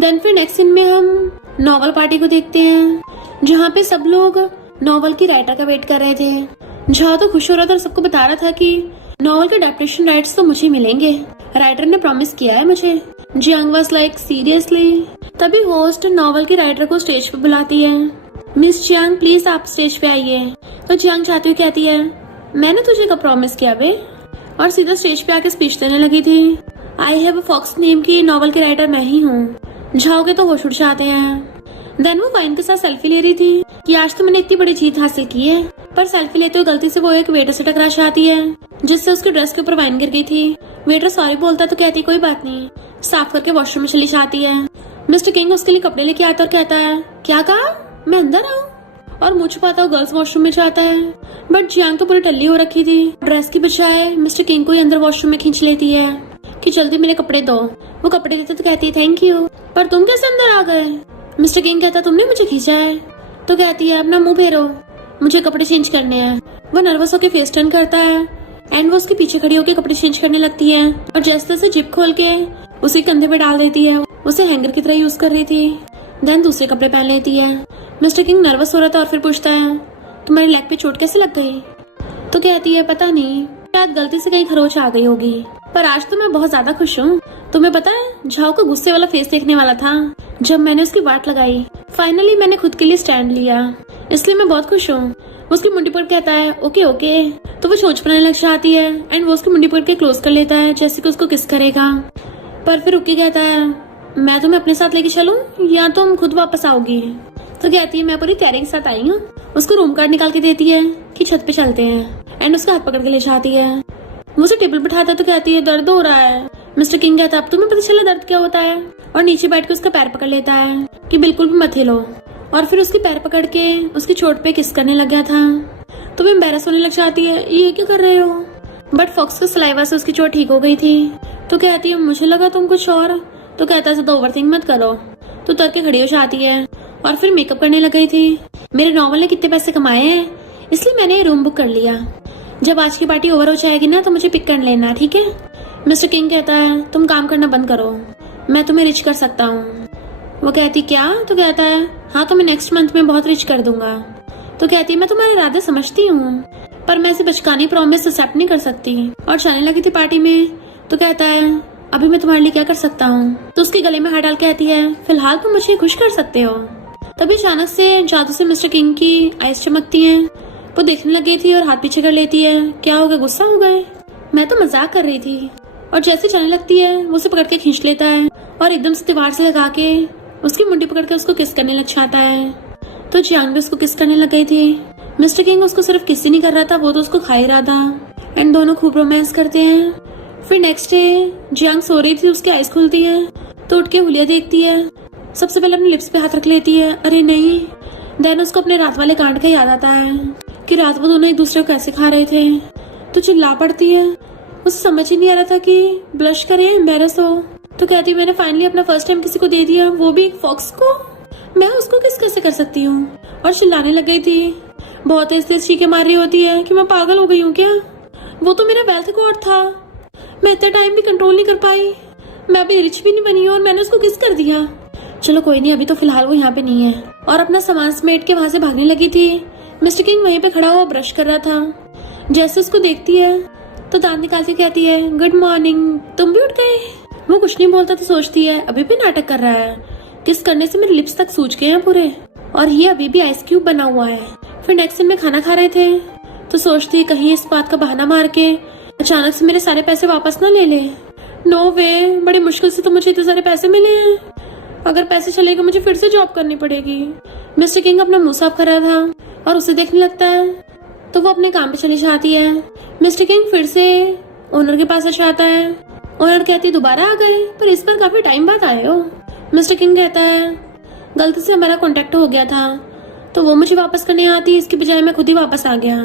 देन फिर नेक्स्ट सीन में हम नॉवल पार्टी को देखते हैं जहाँ पे सब लोग नॉवल की राइटर का वेट कर रहे थे। झाओ तो खुश हो रहा था और सबको बता रहा था कि नॉवल के अडेप्टेशन राइट्स तो मुझे मिलेंगे, राइटर ने प्रॉमिस किया है मुझे। Jiang was like seriously. तभी होस्ट नॉवल की राइटर को स्टेज पे बुलाती है। मिस जियांग प्लीज आप स्टेज पे आइए। तो जियांग चाहती हुई कहती है मैंने तुझे कब प्रॉमिस किया बे, और सीधा स्टेज पे आके स्पीच देने लगी थी। I have a fox name की नॉवल की राइटर मैं ही हूँ। झाओ के तो होश उड़ जाते हैं। देन वो वाइन के साथ सेल्फी ले रही थी कि आज तो मैंने इतनी बड़ी जीत हासिल की है। पर सेल्फी लेते हुए गलती से वो एक वेटर से टकरा जाती है जिससे उसके ड्रेस के ऊपर वाइन गिर गई थी। वेटर सॉरी बोलता तो कहती कोई बात नहीं, साफ करके वॉशरूम में चली जाती है। मिस्टर किंग उसके लिए कपड़े लेके आता और कहता है क्या कहा, मैं अंदर आऊँ, और मुंह छुपाता हुआ गर्ल्स वॉशरूम में जाता है। बट जियांग तो पूरी टल्ली हो रखी थी। ड्रेस की बजाय मिस्टर किंग को ही अंदर वॉशरूम में खींच लेती है कि जल्दी मेरे कपड़े दो। वो कपड़े देते तो कहती है थैंक यू, पर तुम कैसे अंदर आ गए। मिस्टर किंग कहता तुमने मुझे खींचा है। तो कहती है अपना मुंह फेरो, मुझे कपड़े चेंज करने हैं। वो नर्वस होकर फेस टर्न करता है एंड वो उसके पीछे खड़ी होकर कपड़े चेंज करने लगती है और जैसे तैसे जिप खोल के उसे कंधे पे डाल देती है। उसे हैंगर की तरह यूज कर रही थी। देन दूसरे कपड़े पहन लेती है। मिस्टर किंग नर्वस हो रहा था और फिर पूछता है तुम्हारी लेग पे चोट कैसे लग गई। तो कहती है पता नहीं, शायद गलती से कहीं खरोच आ गई होगी, पर आज तो मैं बहुत ज्यादा खुश हूँ। तुम्हें पता है झाओ का गुस्से वाला फेस देखने वाला था जब मैंने उसकी वाट लगाई। फाइनली मैंने खुद के लिए स्टैंड लिया, इसलिए मैं बहुत खुश हूँ। उसकी मुंडी पर कहता है ओके ओके। तो वो चोंच बनाने लग जाती है एंड वो उसकी मुंडी पर के क्लोज कर लेता है जैसे कि उसको किस करेगा। पर फिर रुकी कहता है मैं तुम्हें अपने साथ लेके चलूं या तुम खुद वापस आओगी। तो कहती है मैं पूरी तैयारी के साथ आई हूँ। उसको रूम कार्ड निकाल के देती है कि छत पे चलते हैं एंड उसका हाथ पकड़ के ले जाती है। वो उसे टेबल बैठाता है तो कहती है दर्द हो रहा है। मिस्टर किंग कहता है अब तुम्हें पता चला दर्द क्या होता है, और नीचे बैठ के उसका पैर पकड़ लेता है कि बिल्कुल भी मत हिलो। और फिर उसके पैर पकड़ के उसकी चोट पे किस करने लग गया था। तो वो एम्बैरस होने लग जाती है ये क्या कर रहे हो। बट फॉक्स के सलाइवा से उसकी चोट ठीक हो गई थी। तो कहती है मुझे लगा तुम कुछ और। तो कहता है ज्यादा ओवरथिंक मत करो। तो तर के खड़ी हो जाती है और फिर मेकअप करने लग गई थी। मेरे नॉवल ने कितने पैसे कमाए हैं इसलिए मैंने ये रूम बुक कर लिया। जब आज की पार्टी ओवर हो जाएगी ना तो मुझे पिक कर लेना, ठीक है। मिस्टर किंग कहता है तुम काम करना बंद करो, मैं तुम्हें रिच कर सकता हूँ। वो कहती क्या। तो कहता है हाँ तो मैं नेक्स्ट मंथ में बहुत रिच कर दूंगा। तो कहती है मैं तुम्हारे इरादे समझती हूँ पर मैं इसे बचकानी प्रॉमिस एक्सेप्ट नहीं कर सकती। और जाने लगी थी पार्टी में। तो कहता है अभी मैं तुम्हारे लिए क्या कर सकता हूँ। तो उसके गले में हाथ डाल कहती है फिलहाल तुम मुझे खुश कर सकते हो। तभी अचानक से जादू से मिस्टर किंग की आइस चमकती हैं। वो देखने लग गई थी और हाथ पीछे कर लेती है। क्या हो गया, गुस्सा हो गए। मैं तो मजाक कर रही थी। और जैसे चलने लगती है वो उसे पकड़ के खींच लेता है और एकदम से दीवार से लगा के उसकी मुंडी पकड़ के उसको किस करने लग जाता है। तो जियांग भी उसको किस करने लग गई थी। मिस्टर किंग उसको सिर्फ किस ही नहीं कर रहा था, वो तो उसको खा ही रहा था। एंड दोनों खूब रोमांस करते हैं। फिर नेक्स्ट डे जियांग सो रही थी, उसकी आइज खुलती है तो उठ के हुलिया देखती है। सबसे पहले अपने लिप्स पे हाथ रख लेती है, अरे नहीं। देन उसको अपने रात वाले कांड का याद आता है कि रात वो दोनों एक दूसरे को कैसे खा रहे थे। तो चिल्ला पड़ती है। उसे समझ ही नहीं आ रहा था कि ब्लश करे एम्बैरस हो। तो कहती मैंने फाइनली अपना फर्स्ट टाइम किसी को दे दिया, वो भी एक फॉक्स को। मैं उसको किस कैसे कर सकती हूँ। और चिल्लाने लग गई थी, बहुत तेज तेज चीखें मार रही होती है कि मैं पागल हो गई हूँ क्या। वो तो मेरा वेल्थ गॉड था, मैं इतना टाइम भी कंट्रोल नहीं कर पाई। मैं अभी रिच भी नहीं बनी हूँ और मैंने उसको किस कर दिया। चलो कोई नहीं, अभी तो फिलहाल वो यहाँ पे नहीं है। और अपना सामान समेट के वहां से भागने लगी थी। मिस्टर किंग वहीं पे खड़ा हुआ ब्रश कर रहा था। जैसे उसको देखती है तो दांत निकाल के कहती है गुड मॉर्निंग, तुम भी उठ गए। वो कुछ नहीं बोलता तो सोचती है अभी भी नाटक कर रहा है, किस करने से मेरे लिप्स तक सूज गए हैं पूरे, और ये अभी भी आइस क्यूब बना हुआ है। फिर नेक्स्ट दिन में खाना खा रहे थे तो सोचती कहीं इस बात का बहाना मार के अचानक से मेरे सारे पैसे वापस ना ले ले। नो वे, बड़ी मुश्किल से तो मुझे इतने सारे पैसे मिले हैं, अगर पैसे चले गए मुझे फिर से जॉब करनी पड़ेगी। मिस्टर किंग अपना मुंह साफ कर रहा था और उसे देखने लगता है तो वो अपने काम पे चली जाती है। मिस्टर किंग फिर से ओनर के पास जाता है। ओनर कहती है दोबारा आ गए, पर इस बार काफी टाइम बाद आए हो। मिस्टर किंग कहता है गलती से हमारा कांटेक्ट हो गया था, तो वो मुझे वापस करने आती, इसकी बजाय मैं खुद ही वापस आ गया।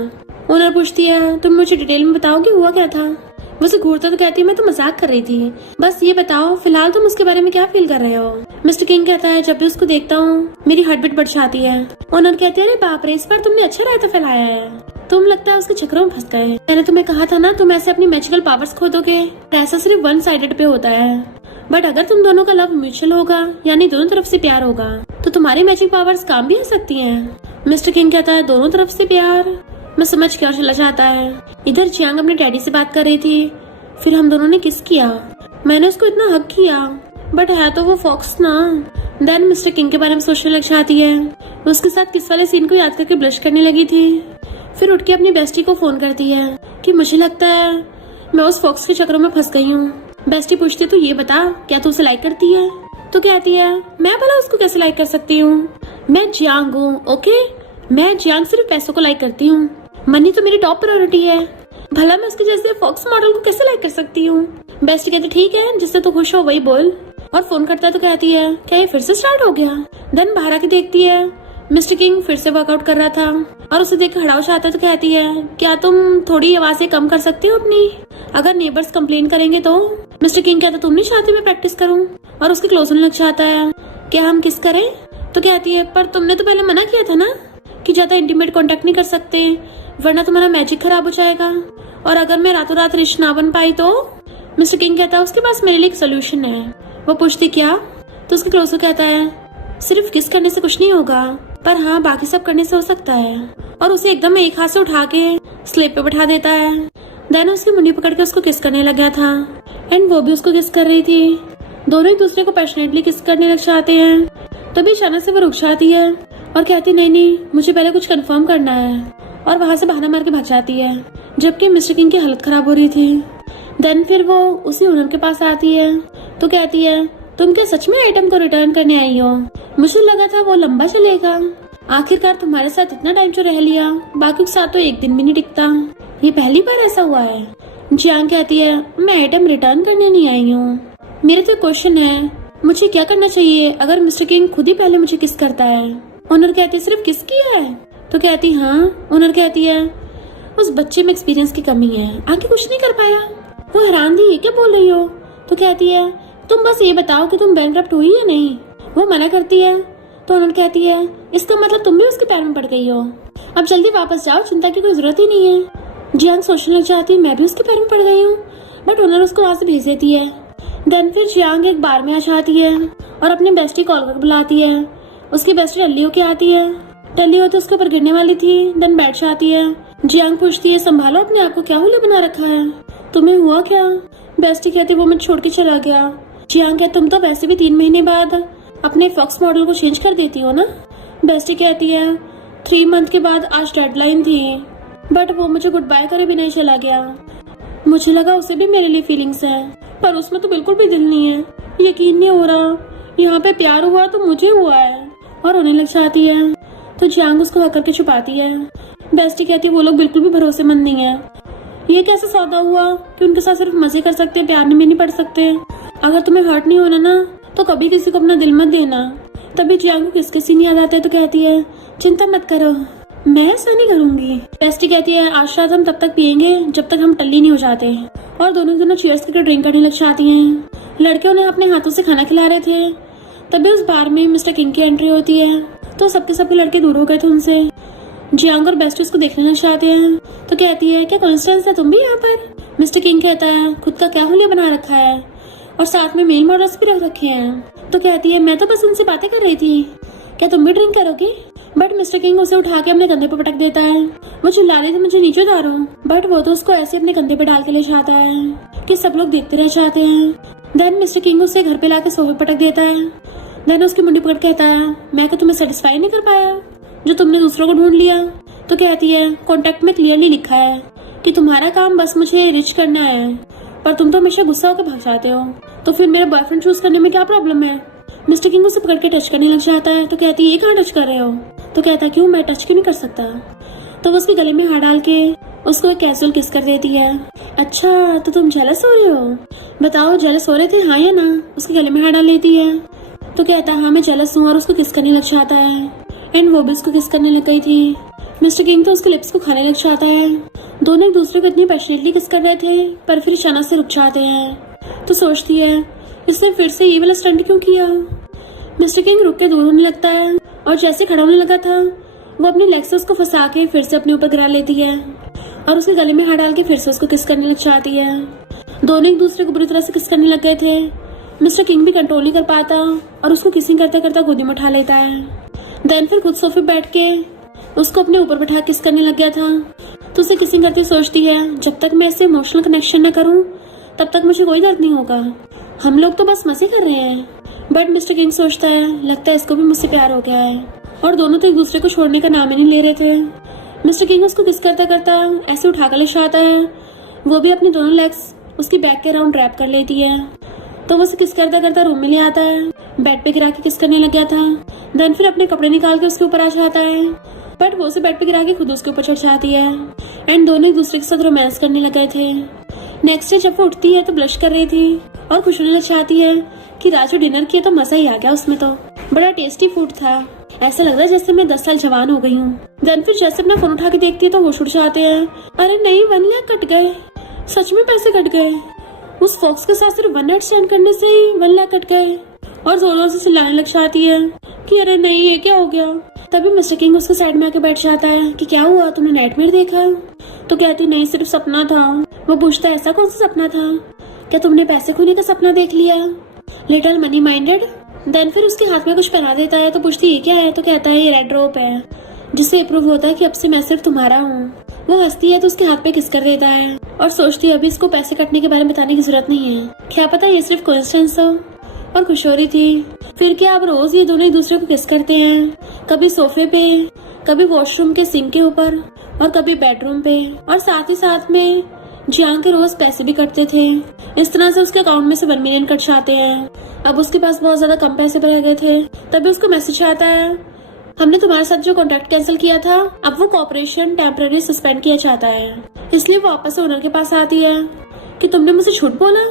ओनर पूछती है तुम मुझे डिटेल में बताओगे हुआ क्या था। वो उसे घूरता तो कहती है मैं तो मजाक कर रही थी, बस ये बताओ फिलहाल तुम उसके बारे में क्या फील कर रहे हो। मिस्टर किंग कहता है जब भी उसको देखता हूँ मेरी हार्ट बीट बढ़ जाती है। ओनर कहते हैं अरे बाप रे, इस बार तुमने अच्छा रायता फैलाया है, तुम लगता है उसके चक्करों में फंस गए। मैंने तुम्हें कहा था ना तुम ऐसे अपनी मैजिकल पावर्स खो दोगे, ऐसा सिर्फ वन साइडेड पे होता है। बट अगर तुम दोनों का लव म्यूचुअल होगा, यानी दोनों तरफ से प्यार होगा, तो तुम्हारी मैजिक पावर्स काम भी आ सकती हैं। मिस्टर किंग कहता है दोनों तरफ से प्यार, मैं समझ क्या चला जाता है। इधर जियांग अपने डैडी से बात कर रही थी, फिर हम दोनों ने किस किया, मैंने उसको इतना हक किया, बट है तो वो फॉक्स ना। देन मिस्टर किंग के बारे में सोचने लग जाती है, उसके साथ किस वाले सीन को याद करके ब्लश करने लगी थी। फिर उठ के अपनी बेस्टी को फोन करती है कि मुझे लगता है मैं उस फॉक्स के चक्करों में फंस गई हूँ। बेस्टी पूछती है तू ये बता क्या तू उसे लाइक करती है। तो कहती है मैं भला उसको कैसे लाइक कर सकती हूँ, मैं जियांग हूँ ओके, मैं जियांग सिर्फ पैसों को लाइक करती हूँ, मनी तो मेरी टॉप प्रायोरिटी है, भला मैं उसके जैसे फॉक्स मॉडल को कैसे लाइक कर सकती हूँ। बेस्टी कहती ठीक है जिससे तू खुश हो वही बोल, और फोन करता है तो कहती है क्या ये फिर से स्टार्ट हो गया। देन बाहर आके देखती है मिस्टर किंग फिर से वर्कआउट कर रहा था और उसे देख खड़ा हो जाता है तो कहती है क्या तुम थोड़ी आवाजें कम कर सकती हो अपनी, अगर नेबर्स कंप्लेन करेंगे तो। मिस्टर किंग कहता तुम नहीं चाहती मैं प्रैक्टिस करूं, और उसके क्लोज होने लग जाता है क्या हम किस करें। तो कहती है पर तुमने तो पहले मना किया था ना कि ज्यादा इंटीमेट कांटेक्ट नहीं कर सकते वरना तुम्हारा मैजिक खराब हो जाएगा, और अगर मैं रातों रात रिच ना बन पाई तो। मिस्टर किंग कहता है उसके पास मेरे लिए एक सोल्यूशन है। वो पूछती क्या, तो उसके क्लोजर कहता है सिर्फ किस करने से कुछ नहीं होगा, पर हाँ बाकी सब करने से हो सकता है, और उसे एकदम एक हाथ से उठा के स्लेब पे बैठा देता है। देन उसकी मुंडी पकड़ के उसको किस करने लग गया था, एंड वो भी उसको किस कर रही थी। दोनों एक दूसरे को पैशनेटली किस करने लग जाते हैं। तभी अचानक से वो रुक जाती है और कहती नहीं मुझे पहले कुछ कंफर्म करना है, और वहां से बहाना मार के भाग जाती है, जबकि मिस्टर किंग की हालत खराब हो रही थी। देन फिर वो उसी ओनर के पास आती है तो कहती है तुम क्या सच में आइटम को रिटर्न करने आई हो, मुझे लगा था वो लंबा चलेगा, आखिरकार तुम्हारे साथ इतना टाइम जो रह लिया बाकी के साथ तो एक दिन भी नहीं टिकता, ये पहली बार ऐसा हुआ है। जियांग कहती है मैं आइटम रिटर्न करने नहीं आई हूँ, मेरा तो क्वेश्चन है मुझे क्या करना चाहिए अगर मिस्टर किंग खुद ही पहले मुझे किस करता है। ओनर कहती है सिर्फ किस किया है, तो कहती हाँ। ओनर कहती है उस बच्चे में एक्सपीरियंस की कमी है, आगे कुछ नहीं कर पाया। वो हैरान थी ये क्या बोल रही हो, तो कहती है तुम बस ये बताओ कि तुम बैंकरप्ट हुई या नहीं। वो मना करती है तो ओनर कहती है इसका मतलब तुम भी उसके पैर में पड़ गई हो, अब जल्दी वापस जाओ, चिंता की कोई जरूरत ही नहीं है। जियांग सोचने लग जाती है मैं भी उसके पैर में पड़ गई हूँ, बट ओनर उसको वहां से भेज देती है। देन फिर जियांग एक बार में आ जाती है और अपनी बेस्टी कॉल कर बुलाती है। उसकी बेस्टी टल्ली होके आती है, टल्ली हो तो उसके ऊपर गिरने वाली थी, देन बैठ जाती है। जियांग पूछती है संभालो अपने आप को, क्या हुले बना रखा है, तुम्हें हुआ क्या। बेस्टी कहती वो मुझे छोड़ के चला गया। जियांग कहती तुम तो वैसे भी 3 महीने बाद अपने फॉक्स मॉडल को चेंज कर देती हो ना। बेस्टी कहती है 3 मंथ के बाद आज डेडलाइन थी, बट वो मुझे गुड बाय करे भी नहीं चला गया, मुझे लगा उसे भी मेरे लिए फीलिंग्स है, पर उसमें तो बिल्कुल भी दिल नहीं है, यकीन नहीं हो रहा यहाँ पे प्यार हुआ तो मुझे हुआ है, और रोने लग जाती है। तो जियांग उसको हक करके छुपाती है। बेस्टी कहती है वो लोग बिल्कुल भी भरोसेमंद नहीं है, ये कैसे सौदा हुआ कि उनके साथ सिर्फ मजे कर सकते हैं, प्यार में नहीं पड़ सकते। अगर तुम्हें हर्ट नहीं होना ना तो कभी किसी को अपना दिल मत देना। तभी जियांग को किसके सीन याद आता है तो कहती है चिंता मत करो मैं ऐसा नहीं करूंगी। बेस्टी कहती है आज रात हम तब तक पियेंगे जब तक हम टल्ली नहीं हो जाते, और दोनों चीयर्स करके ड्रिंक करने लग जाती हैं। लड़के उन्हें अपने हाथों से खाना खिला रहे थे, तभी उस बार में मिस्टर किंग की एंट्री होती है, तो सबके लड़के दूर हो गए थे उनसे। जियांग और बेस्टी उसको देखने लग जाते हैं तो कहती है क्या कोइंसिडेंस है तुम भी यहाँ पर। मिस्टर किंग कहता है खुद का क्या हुलिया बना रखा है और साथ में मेल मॉडल्स भी रख रखे हैं। तो कहती है मैं तो बस उनसे बातें कर रही थी, क्या तुम भी ड्रिंक करोगी। बट मिस्टर किंग उसे उठा के अपने कंधे पे पटक देता है। वो चिल्ला रही थी मुझे नीचे उतारो, बट वो तो उसको ऐसे अपने कंधे पे डाल के ले जाता है कि सब लोग देखते रह जाते हैं। देन मिस्टर किंग उसे घर पे लाके सोफे पटक देता है। देन उसकी मुंडी पकड़ कहता है मैं क्या तुम्हें सेटिस्फाई नहीं कर पाया जो तुमने दूसरों को ढूंढ लिया। तो कहती है कॉन्ट्रैक्ट में क्लियरली लिखा है कि तुम्हारा काम बस मुझे रिच करना है, पर तुम तो हमेशा गुस्सा होकर भाग जाते हो, तो फिर मेरा बॉयफ्रेंड चूज करने में क्या प्रॉब्लम है। मिस्टर किंग उसे पकड़ के टच करने लग जाता है तो कहती है ये कहाँ टच कर रहे हो। तो कहता है क्यों मैं टच क्यों नहीं कर सकता। तो वो उसके गले में हाथ डाल के उसको एक कैजुअल किस कर देती है। अच्छा तो तुम जेलस हो रहे हो, बताओ जेलस हो रहे थे हाँ या ना। उसके गले में हाथ डाल लेती है। तो कहता हाँ मैं जेलस हूँ और उसको किस करने लग जाता है एंड वो भी उसको किस करने लग गई थी। मिस्टर किंग तो उसके लिप्स को खाने लग जाता है। दोनों एक दूसरे को इतनी पैशनेटली किस कर रहे थे पर फिर अचानक से रुक जाते हैं। तो सोचती है इसने फिर से ये वाला स्टंट क्यों किया। मिस्टर किंग रुक के दूर होने लगता है और जैसे खड़ा होने लगा था वो अपनी लेग से उसको फंसा के फिर से अपने ऊपर गिरा लेती है और उसके गले में हाथ डाल के फिर से उसको किस करने लग जाती है। दोनों एक दूसरे को बुरी तरह से किस करने लग गए थे। मिस्टर किंग भी कंट्रोल नहीं कर पाता और उसको किसिंग करते करते गोदी में उठा लेता है। देन फिर खुद सोफे बैठ के उसको अपने ऊपर बैठा किस करने लग गया था। तो उसे किसिंग करते सोचती है जब तक मैं इससे इमोशनल कनेक्शन न करूं तब तक मुझे कोई दर्द नहीं होगा। हम लोग तो बस मजे कर रहे हैं। बट मिस्टर किंग सोचता है लगता है इसको भी मुझसे प्यार हो गया है और दोनों तो एक दूसरे को छोड़ने का नाम ही नहीं ले रहे थे। मिस्टर किंग उसको किस करता करता ऐसे उठा कर ले आता है। वो भी अपनी दोनों लेग्स उसकी बैक के अराउंड रैप कर लेती है। तो वो उसे किस करता करता रूम में ले आता है। बेड पे गिरा के किस करने लग गया था। देन फिर अपने कपड़े निकाल के उसके ऊपर आ जाता है बट वो उसे बेड पे गिरा के खुद उसके ऊपर चढ़ जाती है एंड दोनों एक दूसरे के साथ रोमांस करने लग गए थे। नेक्स्ट डे जब वो उठती है तो ब्लश कर रही थी और खुश होने लग जाती है कि राजू डिनर किया तो मजा ही आ गया। उसमें तो बड़ा टेस्टी फूड था। ऐसा लग रहा है जैसे मैं 10 साल जवान हो गई हूँ। देन फिर जैसे अपना फोन उठा के देखती है तो होश उड़ जाते हैं। अरे नहीं 1 लाख कट गए। सच में पैसे कट गए। उस फॉक्स के साथ सिर्फ 1 नाइट स्टैंड करने से ही 1 लाख कट गए और जोर जोर से चिल्लाने लग जाती है कि अरे नहीं ये क्या हो गया। तभी मिस्टर किंग उसके साइड में आके बैठ जाता है कि क्या हुआ तुमने नाइटमेयर देखा। तो कहती नहीं सिर्फ सपना था। वो पूछता ऐसा कौन सा सपना था। क्या तुमने पैसे खोने का सपना देख लिया। Little money minded. देन फिर उसके हाथ में कुछ पहना देता है तो पूछती ये क्या है। तो कहता है ये रेड रोप है जिससे अप्रूव होता है कि अब से मैं सिर्फ तुम्हारा हूँ। वो हंसती है तो उसके हाथ पे किस कर देता है और सोचती है अभी इसको पैसे कटने के बारे में बताने की जरूरत नहीं है। क्या पता ये सिर्फ कोइंसिडेंस हो। और खुश हो रही थी। फिर क्या अब रोज ये दोनों एक दूसरे को किस करते हैं। कभी सोफे पे, कभी वॉशरूम के सिंक के ऊपर और कभी बेडरूम पे। और साथ ही साथ में जियांग के रोज पैसे भी कटते थे। इस तरह से उसके अकाउंट में से 1 मिलियन कट जाते हैं। अब उसके पास बहुत ज्यादा कम पैसे रह गए थे। तभी उसको मैसेज आता है हमने तुम्हारे साथ जो कॉन्ट्रैक्ट कैंसिल किया था अब वो कॉर्पोरेशन टेम्पररी सस्पेंड किया जाता है। इसलिए वो वापस से ओनर के पास आती है कि तुमने मुझसे झूठ बोला।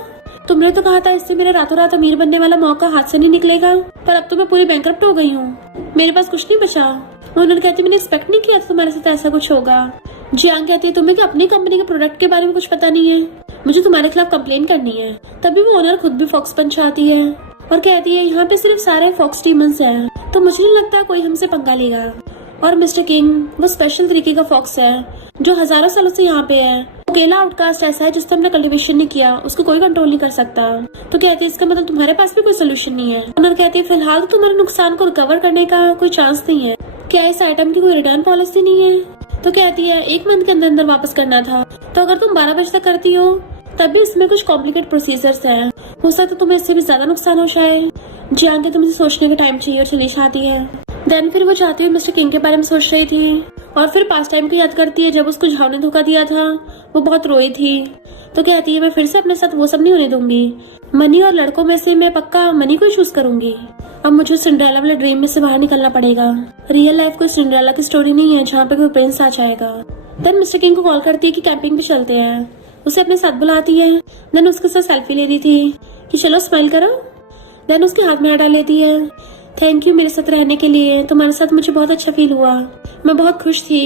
तुमने तो कहा था इससे मेरे रातों रात अमीर बनने वाला मौका हाथ से नहीं निकलेगा पर अब तो मैं पूरी बैंकरप्ट हो गई हूँ। मेरे पास कुछ नहीं बचा। ओनर कहती मैंने एक्सपेक्ट नहीं किया था तुम्हारे साथ ऐसा कुछ होगा। जियांग कहती है तुम्हें क्या अपनी कंपनी के प्रोडक्ट के बारे में कुछ पता नहीं है। मुझे तुम्हारे खिलाफ कंप्लेन करनी है। तभी वो ओनर खुद भी फॉक्स बन जाती है और कहती है यहाँ पे सिर्फ सारे फॉक्स डीमंस हैं तो मुझे नहीं लगता कोई हमसे पंगा लेगा। और मिस्टर किंग वो स्पेशल तरीके का फॉक्स है जो हजारों सालों से यहाँ पे है। अकेला आउटकास्ट ऐसा है जिससे हमने कल्टीवेशन नहीं किया उसको कोई कंट्रोल नहीं कर सकता। तो कहते हैं इसका मतलब तुम्हारे पास भी कोई सोल्यूशन नहीं है। ओनर कहती है फिलहाल तो तुम्हारे नुकसान को रिकवर करने का कोई चांस नहीं है। क्या इस आइटम की कोई रिटर्न पॉलिसी नहीं है। तो कहती है 1 मंथ के अंदर अंदर वापस करना था। तो अगर तुम 12 बजे तक करती हो तब भी इसमें कुछ कॉम्प्लिकेट प्रोसीजर्स हैं। हो सकता है तुम्हें इससे भी ज्यादा नुकसान हो जाए। जियांग के तुम्हें सोचने का टाइम चाहिए और चली जाती है। देन फिर वो जाती हुई मिस्टर किंग के बारे में सोच रही थी और फिर पास्ट टाइम को याद करती है जब उसको झाव ने धोखा दिया था। वो बहुत रोई थी। तो कहती है मैं फिर से अपने साथ वो सब नहीं होने दूंगी। मनी और लड़कों में से मैं पक्का मनी को ही चूज करूंगी। अब मुझे सिंड्रेला वाले ड्रीम में से बाहर निकलना पड़ेगा। रियल लाइफ कोई सिंड्रेला की स्टोरी नहीं है जहाँ पे कोई प्रिंस आ जाएगा। देन मिस्टर किंग को कॉल करती है कि कैंपिंग पे चलते हैं। उसे अपने साथ बुलाती है। देन उसके साथ सेल्फी ले रही थी कि चलो स्माइल करो। देन उसके हाथ में हाथ डाल लेती है। थैंक यू मेरे साथ रहने के लिए। तुम्हारे साथ मुझे बहुत अच्छा फील हुआ। मैं बहुत खुश थी।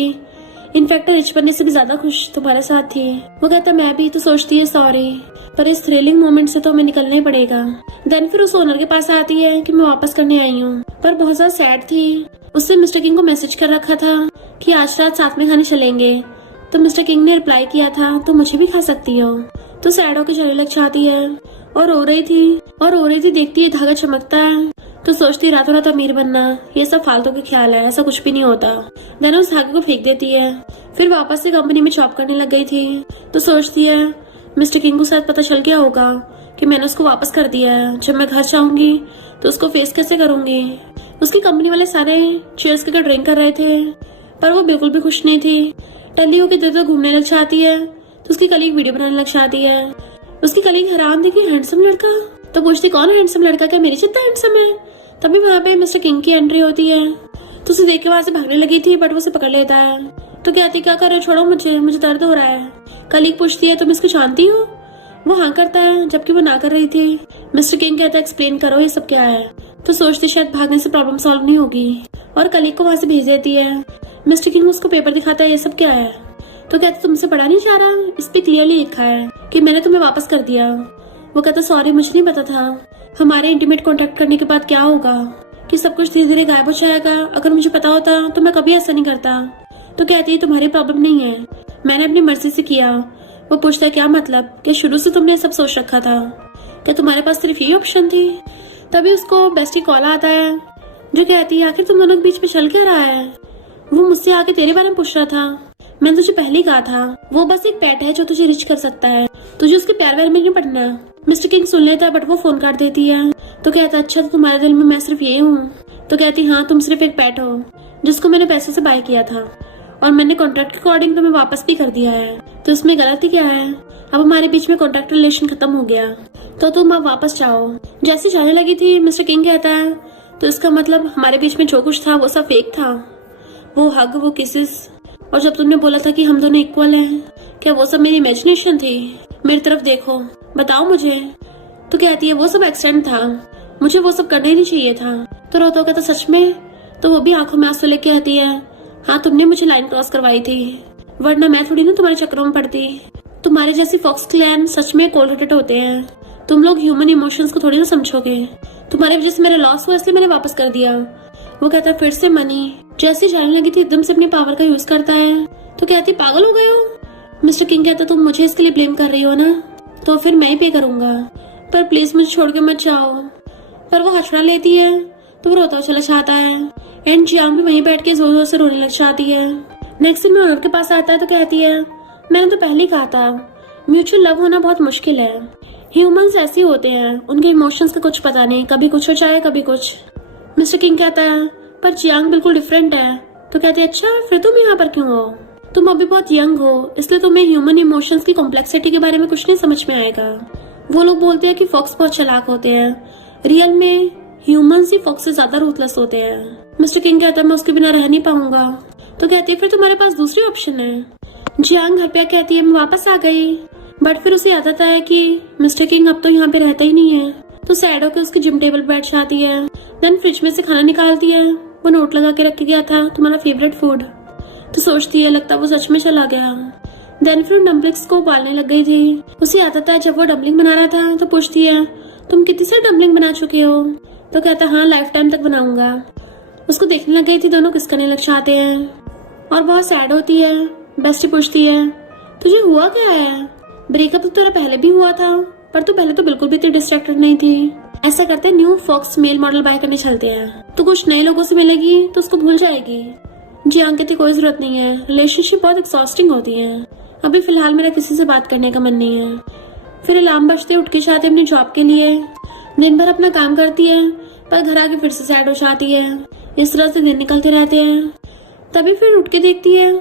इनफैक्ट रिच बनने से भी ज्यादा खुश तुम्हारे साथ थी। वो कहता मैं भी। तो सोचती है सॉरी पर इस थ्रिलिंग मोमेंट से तो हमें निकलना ही पड़ेगा। देन फिर उस ओनर के पास आती है कि मैं वापस करने आई हूँ पर बहुत ज्यादा सैड थी। उससे मिस्टर किंग को मैसेज कर रखा था कि आज रात साथ में खाने चलेंगे। तो मिस्टर किंग ने रिप्लाई किया था तो मुझे भी खा सकती हो। तो सैड होकर चलने लग जाती है और रो रही थी। देखती है धागा चमकता है तो सोचती रातों रात अमीर बनना ये सब फालतू के ख्याल है। ऐसा कुछ भी नहीं होता। देन उस धागे को फेंक देती है। फिर वापस से कंपनी में जॉब करने लग गई थी। तो सोचती है मिस्टर किंग को शायद पता चल गया होगा कि मैंने उसको वापस कर दिया है। जब मैं घर जाऊंगी तो उसको फेस कैसे करूंगी। उसकी कंपनी वाले सारे चेयर्स के ड्रिंक कर रहे थे पर वो बिल्कुल भी खुश नहीं थी। टल्ली होकर इधर उधर घूमने लग जाती है तो उसकी कलीग वीडियो बनाने लग जाती है। उसकी कलीग हैरान थी कि हैंडसम लड़का। तो पूछती कौन हैंडसम लड़का, क्या मेरे जितना हैंडसम है। तभी वहाँ पे मिस्टर किंग की एंट्री होती है तो उसे देख के वहां से भागने लगी थी बट वो उसे पकड़ लेता है। तो कहती क्या कर रहे हो, छोड़ो मुझे दर्द हो रहा है। कलीग पूछती है तुम इसको जानती हो। वो हाँ करता है जबकि वो ना कर रही थी। मिस्टर किंग कहता है एक्सप्लेन करो ये सब क्या है। तो सोचते शायद भागने से प्रॉब्लम सॉल्व नहीं होगी और कलीग को वहां से भेज देती है। मिस्टर किंग उसको पेपर दिखाता है ये सब क्या है। तो कहते तुमसे पढ़ा नहीं जा रहा, इस पे क्लियरली लिखा है कि मैंने तुम्हें वापस कर दिया। वो कहता सॉरी मुझे नहीं पता था। हमारे इंटीमेट कॉन्टेक्ट करने के बाद क्या होगा कि सब कुछ धीरे धीरे गायब हो जाएगा। अगर मुझे पता होता तो मैं कभी ऐसा नहीं करता। तो कहती है तुम्हारी प्रॉब्लम नहीं है, मैंने अपनी मर्जी से किया। वो पूछता है क्या मतलब कि शुरू से तुमने सब सोच रखा था, क्या तुम्हारे पास सिर्फ यही ऑप्शन थी। तभी उसको बेस्टी कॉल आता है जो कहती है आखिर तुम दोनों के बीच में चल क्या रहा है। वो मुझसे आके तेरे बारे में पूछ रहा था, मैंने तुझे पहले ही कहा था वो बस एक पेट है जो तुझे रिच कर सकता है, तुझे उसके प्यार व्यार में नहीं पड़ना। मिस्टर किंग सुन लेता है बट वो फोन काट देती है। तो कहता है अच्छा तो तुम्हारे दिल में मैं सिर्फ ये हूँ। तो कहती हाँ तुम सिर्फ एक पेट हो जिसको मैंने पैसे से बाय किया था और मैंने कॉन्ट्रैक्ट के अकॉर्डिंग तुम्हें वापस भी कर दिया है। तो इसमें गलती क्या है, अब हमारे बीच में कॉन्ट्रैक्ट रिलेशन खत्म हो गया तो तुम अब वापस जाओ। जैसे जाने लगी थी मिस्टर किंग कहता है तो इसका मतलब हमारे बीच में जो कुछ था वो सब फेक था, वो हग वो किसेस और जब तुमने बोला था कि हम दोनों इक्वल हैं, क्या वो सब मेरी इमेजिनेशन थी। मेरी तरफ देखो बताओ मुझे। तो कहती है वो सब एक्सीडेंट था, मुझे वो सब करना ही नहीं चाहिए था। तो रोतो कहता सच में। तो वो भी आंखों में आंसू लेके कहती है हाँ तुमने मुझे लाइन क्रॉस करवाई थी, वरना मैं थोड़ी ना तुम्हारे चक्करों में पड़ती। तुम्हारे जैसी फॉक्स क्लैन सच में कोल्ड हार्टेड होते हैं, तुम लोग ह्यूमन इमोशंस को थोड़ी ना समझोगे। तुम्हारी वजह से मेरा लॉस हुआ इसलिए मैंने वापस कर दिया। वो कहता है फिर से मनी। जैसे जाने लगी थी एकदम से अपनी पावर का यूज करता है। तो कहती पागल हो गए हो। मिस्टर किंग कहता तुम मुझे इसके लिए ब्लेम कर रही हो ना, तो फिर मैं ही पे करूंगा, पर प्लीज मुझे छोड़ के मत जाओ। पर वो हथड़ा लेती है तो वो रोता चला जाता है एंड जियांग भी वहीं बैठ के जोर जोर से रोने लग जाती है। नेक्स्ट दिन ऑनर के पास आता है तो कहती है मैंने तो पहले ही कहा था म्यूचुअल लव होना बहुत मुश्किल है, ह्यूमंस ऐसे होते हैं, उनके इमोशंस का कुछ पता नहीं, कभी कुछ हो जाए कभी कुछ। मिस्टर किंग कहता है पर जियांग बिल्कुल डिफरेंट है। तो कहते अच्छा फिर तुम यहाँ पर क्यों हो, तुम अभी बहुत यंग हो इसलिए तुम्हें ह्यूमन इमोशंस की कॉम्प्लेक्सिटी के बारे में कुछ नहीं समझ में आएगा। वो लोग बोलते हैं कि फॉक्स बहुत चालाक होते हैं, रियल में ह्यूमंस ही फॉक्स से ज्यादा रूथलेस होते हैं। मिस्टर किंग कहता है मैं उसके बिना रह नहीं पाऊंगा। तो कहती है फिर तुम्हारे पास दूसरी ऑप्शन है। जियांग घर पे कहती है मैं वापस आ गई, बट फिर उसे याद आता है कि मिस्टर किंग अब तो यहाँ पे रहता ही नहीं है। तो सैड होकर उसकी जिम टेबल बैठ जाती है। देन फ्रिज में से खाना निकालती है, वो नोट लगा के रख के गया था तुम्हारा फेवरेट फूड। तो सोचती है लगता वो सच में चला गया। देन फिर डम्पलिंग्स को उबालने लग गई थी। उसे याद आता है जब वो डम्पलिंग बना रहा था तो पूछती है तुम कितनी सारी डम्पलिंग बना चुके हो। तो कहता हाँ लाइफ टाइम तक बनाऊंगा। उसको देखने लग गई थी, दोनों किस करने लग जाते हैं और बहुत सैड होती है। बेस्टी पूछती है तुझे हुआ क्या है, ब्रेकअप तो तेरा पहले भी हुआ था पर तू पहले तो बिल्कुल भी इतनी डिस्ट्रैक्टेड नहीं थी। ऐसा करते new fox male model buy करने चलते हैं, तो कुछ नए लोगों से मिलेगी तो उसको भूल जाएगी। जियांग कहती कोई जरूरत नहीं है, रिलेशनशिप बहुत एक्सॉस्टिंग होती है, अभी फिलहाल मेरा किसी से बात करने का मन नहीं है। फिर अलार्म बजते उठ के जाते अपनी जॉब के लिए, दिन भर अपना काम करती है पर घर आके फिर से सैड हो जाती है। इस तरह से दिन निकलते रहते हैं। तभी फिर उठ के देखती है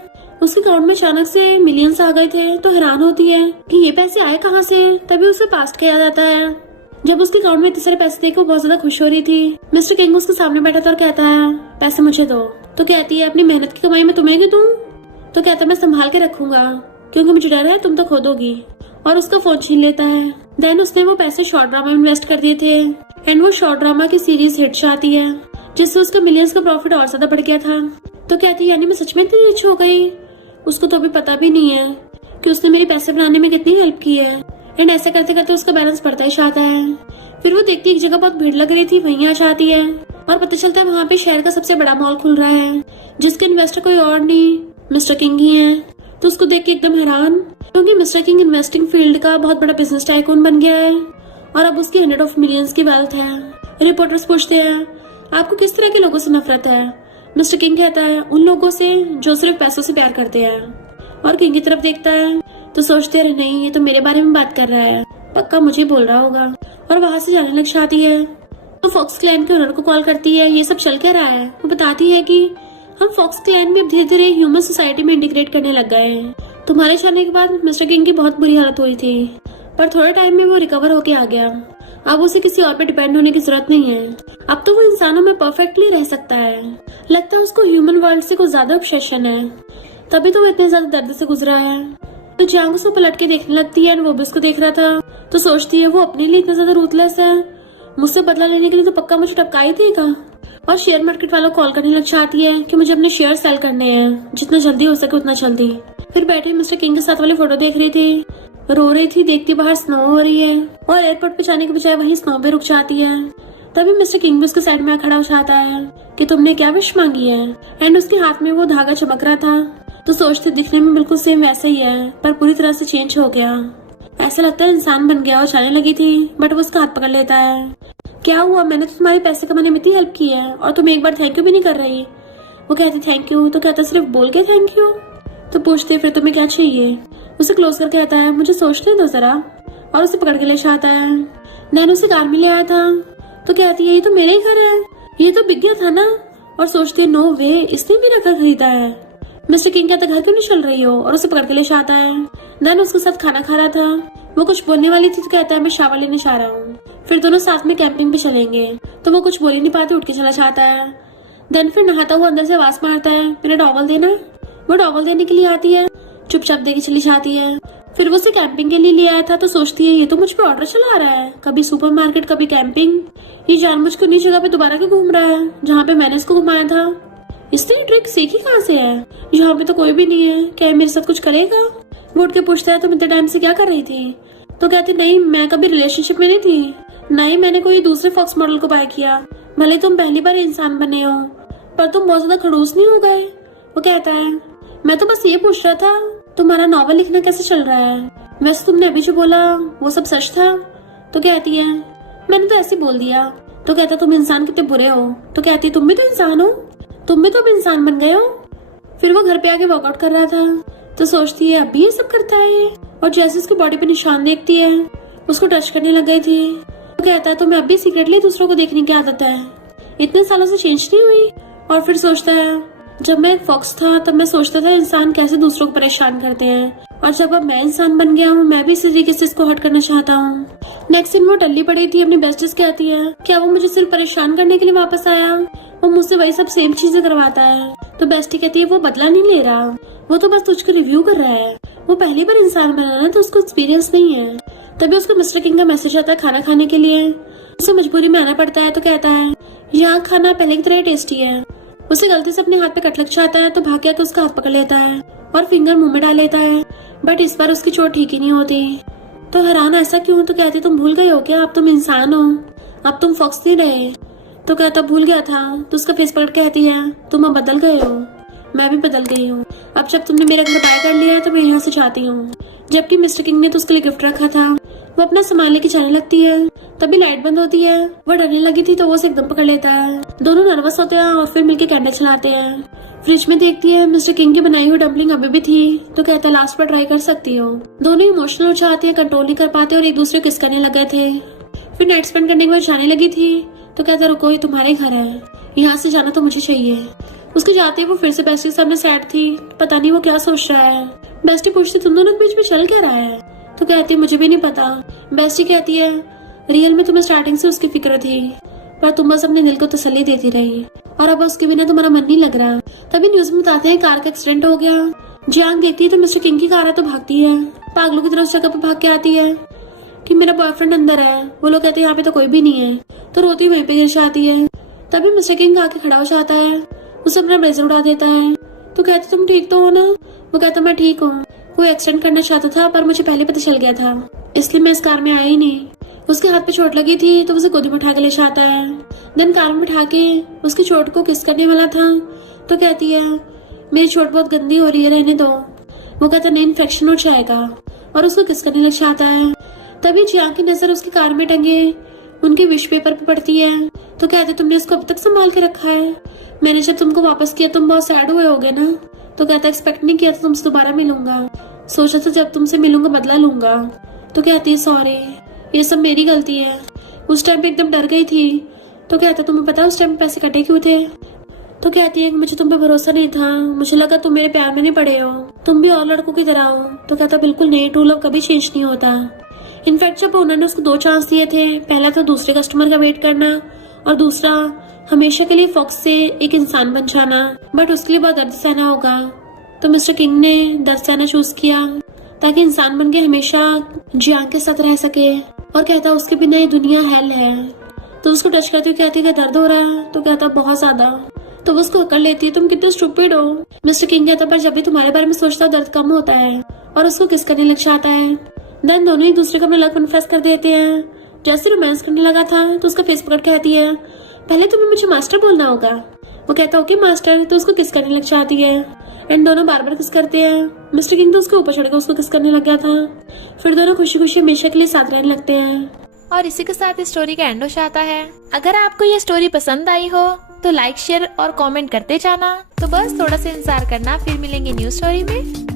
उसके अकाउंट में अचानक से मिलियंस आ गए थे। तो हैरान होती है कि ये पैसे आए कहाँ से। तभी उसे पास्ट का याद आता है जब उसके अकाउंट में इतने सारे पैसे देख वो बहुत ज्यादा खुश हो रही थी। मिस्टर किंग उसके सामने बैठा था और कहता है पैसे मुझे दो। तो कहती है अपनी मेहनत की कमाई में तुम्हें क्यों दूं। तो कहता है मैं संभाल के रखूंगा क्योंकि मुझे डर है तुम तो खो दोगी, और उसका फोन छीन लेता है। देन उसने वो पैसे शॉर्ट ड्रामा में इन्वेस्ट कर दिए थे एंड वो शॉर्ट ड्रामा की सीरीज हिट जाती है जिससे उसका मिलियंस का प्रॉफिट और ज्यादा बढ़ गया था। तो कहती है यानी मैं सच में इतनी रिच हो गई। उसको तो अभी पता भी नहीं है कि उसने मेरे पैसे बनाने में कितनी हेल्प की है। एंड ऐसे करते करते उसका बैलेंस बढ़ता ही जाता है। फिर वो देखती एक जगह बहुत भीड़ लग रही थी, वहीं आ जाती है और पता चलता है वहाँ पे शहर का सबसे बड़ा मॉल खुल रहा है जिसके इन्वेस्टर कोई और नहीं मिस्टर किंग ही है। तो उसको देख के एकदम हैरान, क्योंकि मिस्टर किंग इन्वेस्टिंग फील्ड का बहुत बड़ा बिजनेस टाइकून बन गया है और अब उसकी 100 ऑफ मिलियंस की वेल्थ है। रिपोर्टर्स पूछते हैं आपको किस तरह के लोगों से नफरत है। मिस्टर किंग कहता है उन लोगों से जो सिर्फ पैसों से प्यार करते हैं। और किंग की तरफ देखता है तो सोचते रहे नहीं ये तो मेरे बारे में बात कर रहा है, पक्का मुझे बोल रहा होगा। और वहां से जाने लग जाती है। तो फॉक्स क्लैन के ओनर को कॉल करती है ये सब चल क्या रहा है। वो बताती है कि हम फॉक्स क्लैन में धीरे धीरे ह्यूमन सोसाइटी में इंटीग्रेट करने लग गए हैं। तुम्हारे जाने के बाद मिस्टर किंग की बहुत बुरी हालत हुई थी पर थोड़े टाइम में वो रिकवर होके आ गया। अब उसे किसी और पे डिपेंड होने की जरूरत नहीं है, अब तो वो इंसानों में परफेक्टली रह सकता है। लगता है उसको ह्यूमन वर्ल्ड से कुछ ज्यादा ऑब्सेशन है, तभी तो वो इतने ज्यादा दर्द से गुजरा है। तो जियांग उसको पलट के देखने लगती है और वो भी उसको देख रहा था। तो सोचती है वो अपने लिए इतना ज्यादा रूथलेस है, मुझसे बदला लेने के लिए तो पक्का मुझे टपका ही देगा। और शेयर मार्केट वालों को कॉल करने लग जाती है कि मुझे अपने शेयर सेल करने हैं, जितना जल्दी हो सके उतना जल्दी। फिर बैठे मिस्टर किंग के साथ वाली फोटो देख रही थी, रो रही थी, देखती बाहर स्नो हो रही है और एयरपोर्ट पे जाने के बजाय वहीं स्नो पे रुक जाती है। तभी मिस्टर किंग भी उसके साइड में खड़ा हो जाता है कि तुमने क्या विश मांगी है, एंड उसके हाथ में वो धागा चमक रहा था। तो सोचते दिखने में बिल्कुल सेम वैसे ही है, पर पूरी तरह से चेंज हो गया। ऐसा लगता है इंसान बन गया और जाने लगी थी, बट वो उसका हाथ पकड़ लेता है। क्या हुआ, मैंने तो तुम्हारे पैसे कमाने में इतनी हेल्प की है और तुम एक बार थैंक यू भी नहीं कर रही। वो कहती थैंक यू, तो कहता सिर्फ बोल के थैंक यू। तो पूछते फिर तुम्हें क्या चाहिए। उसे क्लोज कर कहता है मुझे सोचने दो जरा, और उसे पकड़ के ले जाता है। नैनो उसे कार में ले आया था। तो कहती है ये तो मेरे ही घर है, ये तो बिक गया था ना। और सोचती है नो वे, इसने मेरा घर खरीदा है। मिस्टर किंग कहता घर क्यों नहीं चल रही हो, और उसे पकड़ के ले जाता है। नैनो उसके साथ खाना खा रहा था। वो कुछ बोलने वाली थी तो कहता है मैं शावर लेने जा रहा हूँ, फिर दोनों साथ में कैंपिंग पे चलेंगे। तो वो कुछ बोल ही नहीं पाते, उठ के चला जाता है। देन फिर नहाता हुआ अंदर से आवाज मारता है मेरा टॉवल देना। वो टॉवल देने के लिए आती है, चुपचाप देके चली जाती है। फिर वो उसे कैंपिंग के लिए ले आया था। तो सोचती है ये तो मुझ पे ऑर्डर चला रहा है, कभी सुपरमार्केट कभी कैंपिंग। ये जानबूझ के उन्हीं जगह पे दोबारा क्यों घूम रहा है जहाँ पे मैंने इसको घुमाया था। इसने ट्रिक सीखी कहाँ से है, यहाँ पे तो कोई भी नहीं है, क्या ये मेरे साथ कुछ करेगा। वो उठ के पूछता है तुम इतने टाइम से क्या कर रही थी। तो कहती नहीं मैं कभी रिलेशनशिप में नहीं थी, ना ही मैंने कोई दूसरे फॉक्स मॉडल को बाय किया। भले तुम पहली बार इंसान बने हो, पर तुम बहुत ज्यादा खड़ूस नहीं हो गए। वो कहता है मैं तो बस ये पूछ रहा था तुम्हारा नॉवल लिखना कैसे चल रहा है, वैसे तुमने अभी जो बोला वो सब सच था। तो कहती है मैंने तो ऐसे बोल दिया। तो कहता तुम इंसान कितने बुरे हो। तो कहती तुम भी तो इंसान हो, तुम भी तो अब इंसान बन गए हो। फिर वो घर पे आके वर्कआउट कर रहा था। तो सोचती है अभी ये सब करता है ये, और जैसे उसकी बॉडी पे निशान देखती है उसको टच करने लग गई थी। तो कहता है तो मैं अभी सीक्रेटली दूसरों को देखने की आदत है, इतने सालों से चेंज नहीं हुई। और फिर सोचता है जब मैं एक फॉक्स था तब मैं सोचता था इंसान कैसे दूसरों को परेशान करते हैं, और जब अब मैं इंसान बन गया हूँ मैं भी इसी तरीके से इसको हट करना चाहता हूँ। नेक्स्ट दिन वो टल्ली पड़ी थी, अपनी बेस्टिस कहती है क्या वो मुझे सिर्फ परेशान करने के लिए वापस आया, वो मुझसे वही सब सेम चीजें करवाता है। तो बेस्टी कहती है वो बदला नहीं ले रहा, वो तो बस तुझको रिव्यू कर रहा है, वो पहली बार इंसान बना ना तो उसको एक्सपीरियंस नहीं है। तभी उसको मिस्टर किंग का मैसेज आता है खाना खाने के लिए। उसे मजबूरी में आना पड़ता है। तो कहता है यहाँ खाना पहले की तरह टेस्टी है। उसे गलती से अपने हाथ पे कट लग जाता है, तो भाग के उसका हाथ पकड़ लेता है और फिंगर मुंह में डाल लेता है, बट इस बार उसकी चोट ठीक ही नहीं होती। तो हैरान ऐसा क्यों। तो कहती तुम भूल गए हो क्या, अब तुम इंसान हो, अब तुम फॉक्स नहीं रहे। तो कहता भूल गया था। तो उसका फेस पकड़ कहती है तुम अब बदल गए हो, मैं भी बदल गई हूँ, अब जब तुमने मेरा घर बाय कर लिया है तो मैं यहाँ से जाती हूँ। जबकि मिस्टर किंग ने तो उसके लिए गिफ्ट रखा था। वो अपना सामान लेके जाने लगती है, तभी लाइट बंद होती है। वो डरने लगी थी तो वो उसे एकदम पकड़ लेता है। दोनों नर्वस होते हैं और फिर मिलके कैंडल चलाते हैं। फ्रिज में देखती है मिस्टर किंग की बनाई हुई डम्पलिंग अभी भी थी। तो कहता लास्ट पर ट्राई कर सकती हो। दोनों इमोशनल हो जाते हैं, कंट्रोल नहीं कर पाते और एक दूसरे को किस करने लग गए थे। फिर नाइट स्पेंड करने के बाद जाने लगी थी। तो कहता रुको ये तुम्हारे घर है, यहाँ से जाना तो मुझे चाहिए। उसके जाते ही वो फिर से बेस्टी के सामने सैड थी, पता नहीं वो क्या सोच रहा है। बेस्टी पूछती तुम दोनों के बीच में चल क्या रहा है। तो कहती मुझे भी नहीं पता। बेस्टी कहती है रियल में तुम्हें स्टार्टिंग से उसकी फिक्र थी, पर तुम बस अपने दिल को तसल्ली देती रही, और अब उसके बिना तुम्हारा मन नहीं लग रहा। तभी न्यूज में बताते हैं कार का एक्सीडेंट हो गया। जियांग देखती है तो मिस्टर किंग की कार है तो भागती है, पागलों की तरह उस जगह पे भाग के आती है कि मेरा बॉयफ्रेंड अंदर है। वो लोग कहते हैं यहाँ पे तो कोई भी नहीं है। तो रोती वहीं पे गिर जाती है। तभी मिस्टर किंग आके खड़ा हो जाता है, उसे अपना ब्लेजर उड़ा देता है। तो कहते तुम ठीक तो हो ना। वो कहता मैं ठीक हूँ, कोई एक्सीडेंट करना चाहता था पर मुझे पहले पता चल गया था, इसलिए मैं इस कार में आया ही नहीं। उसके हाथ पे चोट लगी थी तो उसे गोदी में उठा के ले जाता है। देन कार में बिठा के उसकी चोट को किस करने वाला था। तो कहती है मेरी चोट बहुत गंदी हो रही है, रहने दो। वो कहता नहीं इन्फेक्शन हो जाएगा, और उसको किस करने लग जाता है। तभी जियांग की नजर उसकी कार में टंगे उनके विश पेपर पे पड़ती है। तो कहते तुमने उसको अब तक संभाल के रखा है, मैंने जब तुमको वापस किया तुम बहुत सैड हुए होगे ना। तो कहता एक्सपेक्ट नहीं किया था तुमसे दोबारा मिलूंगा, सोचा था जब तुमसे मिलूंगा बदला लूंगा। तो कहती है सॉरी, ये सब मेरी गलती है, उस टाइम पे एकदम डर गई थी। तो कहता तुम्हें पता उस टाइम पैसे कटे क्यों थे। तो कहती है मुझे तुम पे भरोसा नहीं था, मुझे लगा तुम मेरे प्यार में नहीं पड़े हो, तुम भी और लड़कों की तरह हो। तो कहता बिल्कुल नहीं, ट्रू लव कभी चेंज नहीं होता। इनफैक्ट जब उन्होंने उसको 2 चांस दिए थे, पहला था दूसरे कस्टमर का वेट करना और दूसरा हमेशा के लिए फॉक्स से एक इंसान बन जाना, बट उसके लिए बहुत दर्द सहना होगा। तो मिस्टर किंग ने दर्द सहना चूज किया। ताकि इंसान बन के हमेशा जियांग के साथ रह सके। और कहता उसके बिना ये दुनिया हेल है। तो उसको टच करती हुई कहती है कि दर्द हो रहा है। तो कहता बहुत ज्यादा। तो वो उसको अकड़ लेती है, तुम कितने स्टूपिड हो। मिस्टर किंग कहता पर जब भी तुम्हारे बारे में सोचता दर्द कम होता है। और उसको किस करने लग जाता है। देन दोनों एक दूसरे को अपना लव कन्फेस कर देते हैं। जैसे रोमांस करने लगा था तो उसका फेस पकड़ कहती है पहले तुम्हें मुझे मास्टर बोलना होगा। वो कहता ओके मास्टर। तो उसको किस करने लग जाती है एंड दोनों बार बार किस करते हैं। मिस्टर किंग तो उसके ऊपर चढ़कर उसको किस करने लग गया था। फिर दोनों खुशी खुशी हमेशा के लिए साथ रहने लगते हैं। और इसी के साथ इस स्टोरी का एंड हो जाता है। अगर आपको ये स्टोरी पसंद आई हो तो लाइक शेयर और कमेंट करते जाना। तो बस थोड़ा सा इंतजार करना, फिर मिलेंगे न्यू स्टोरी में।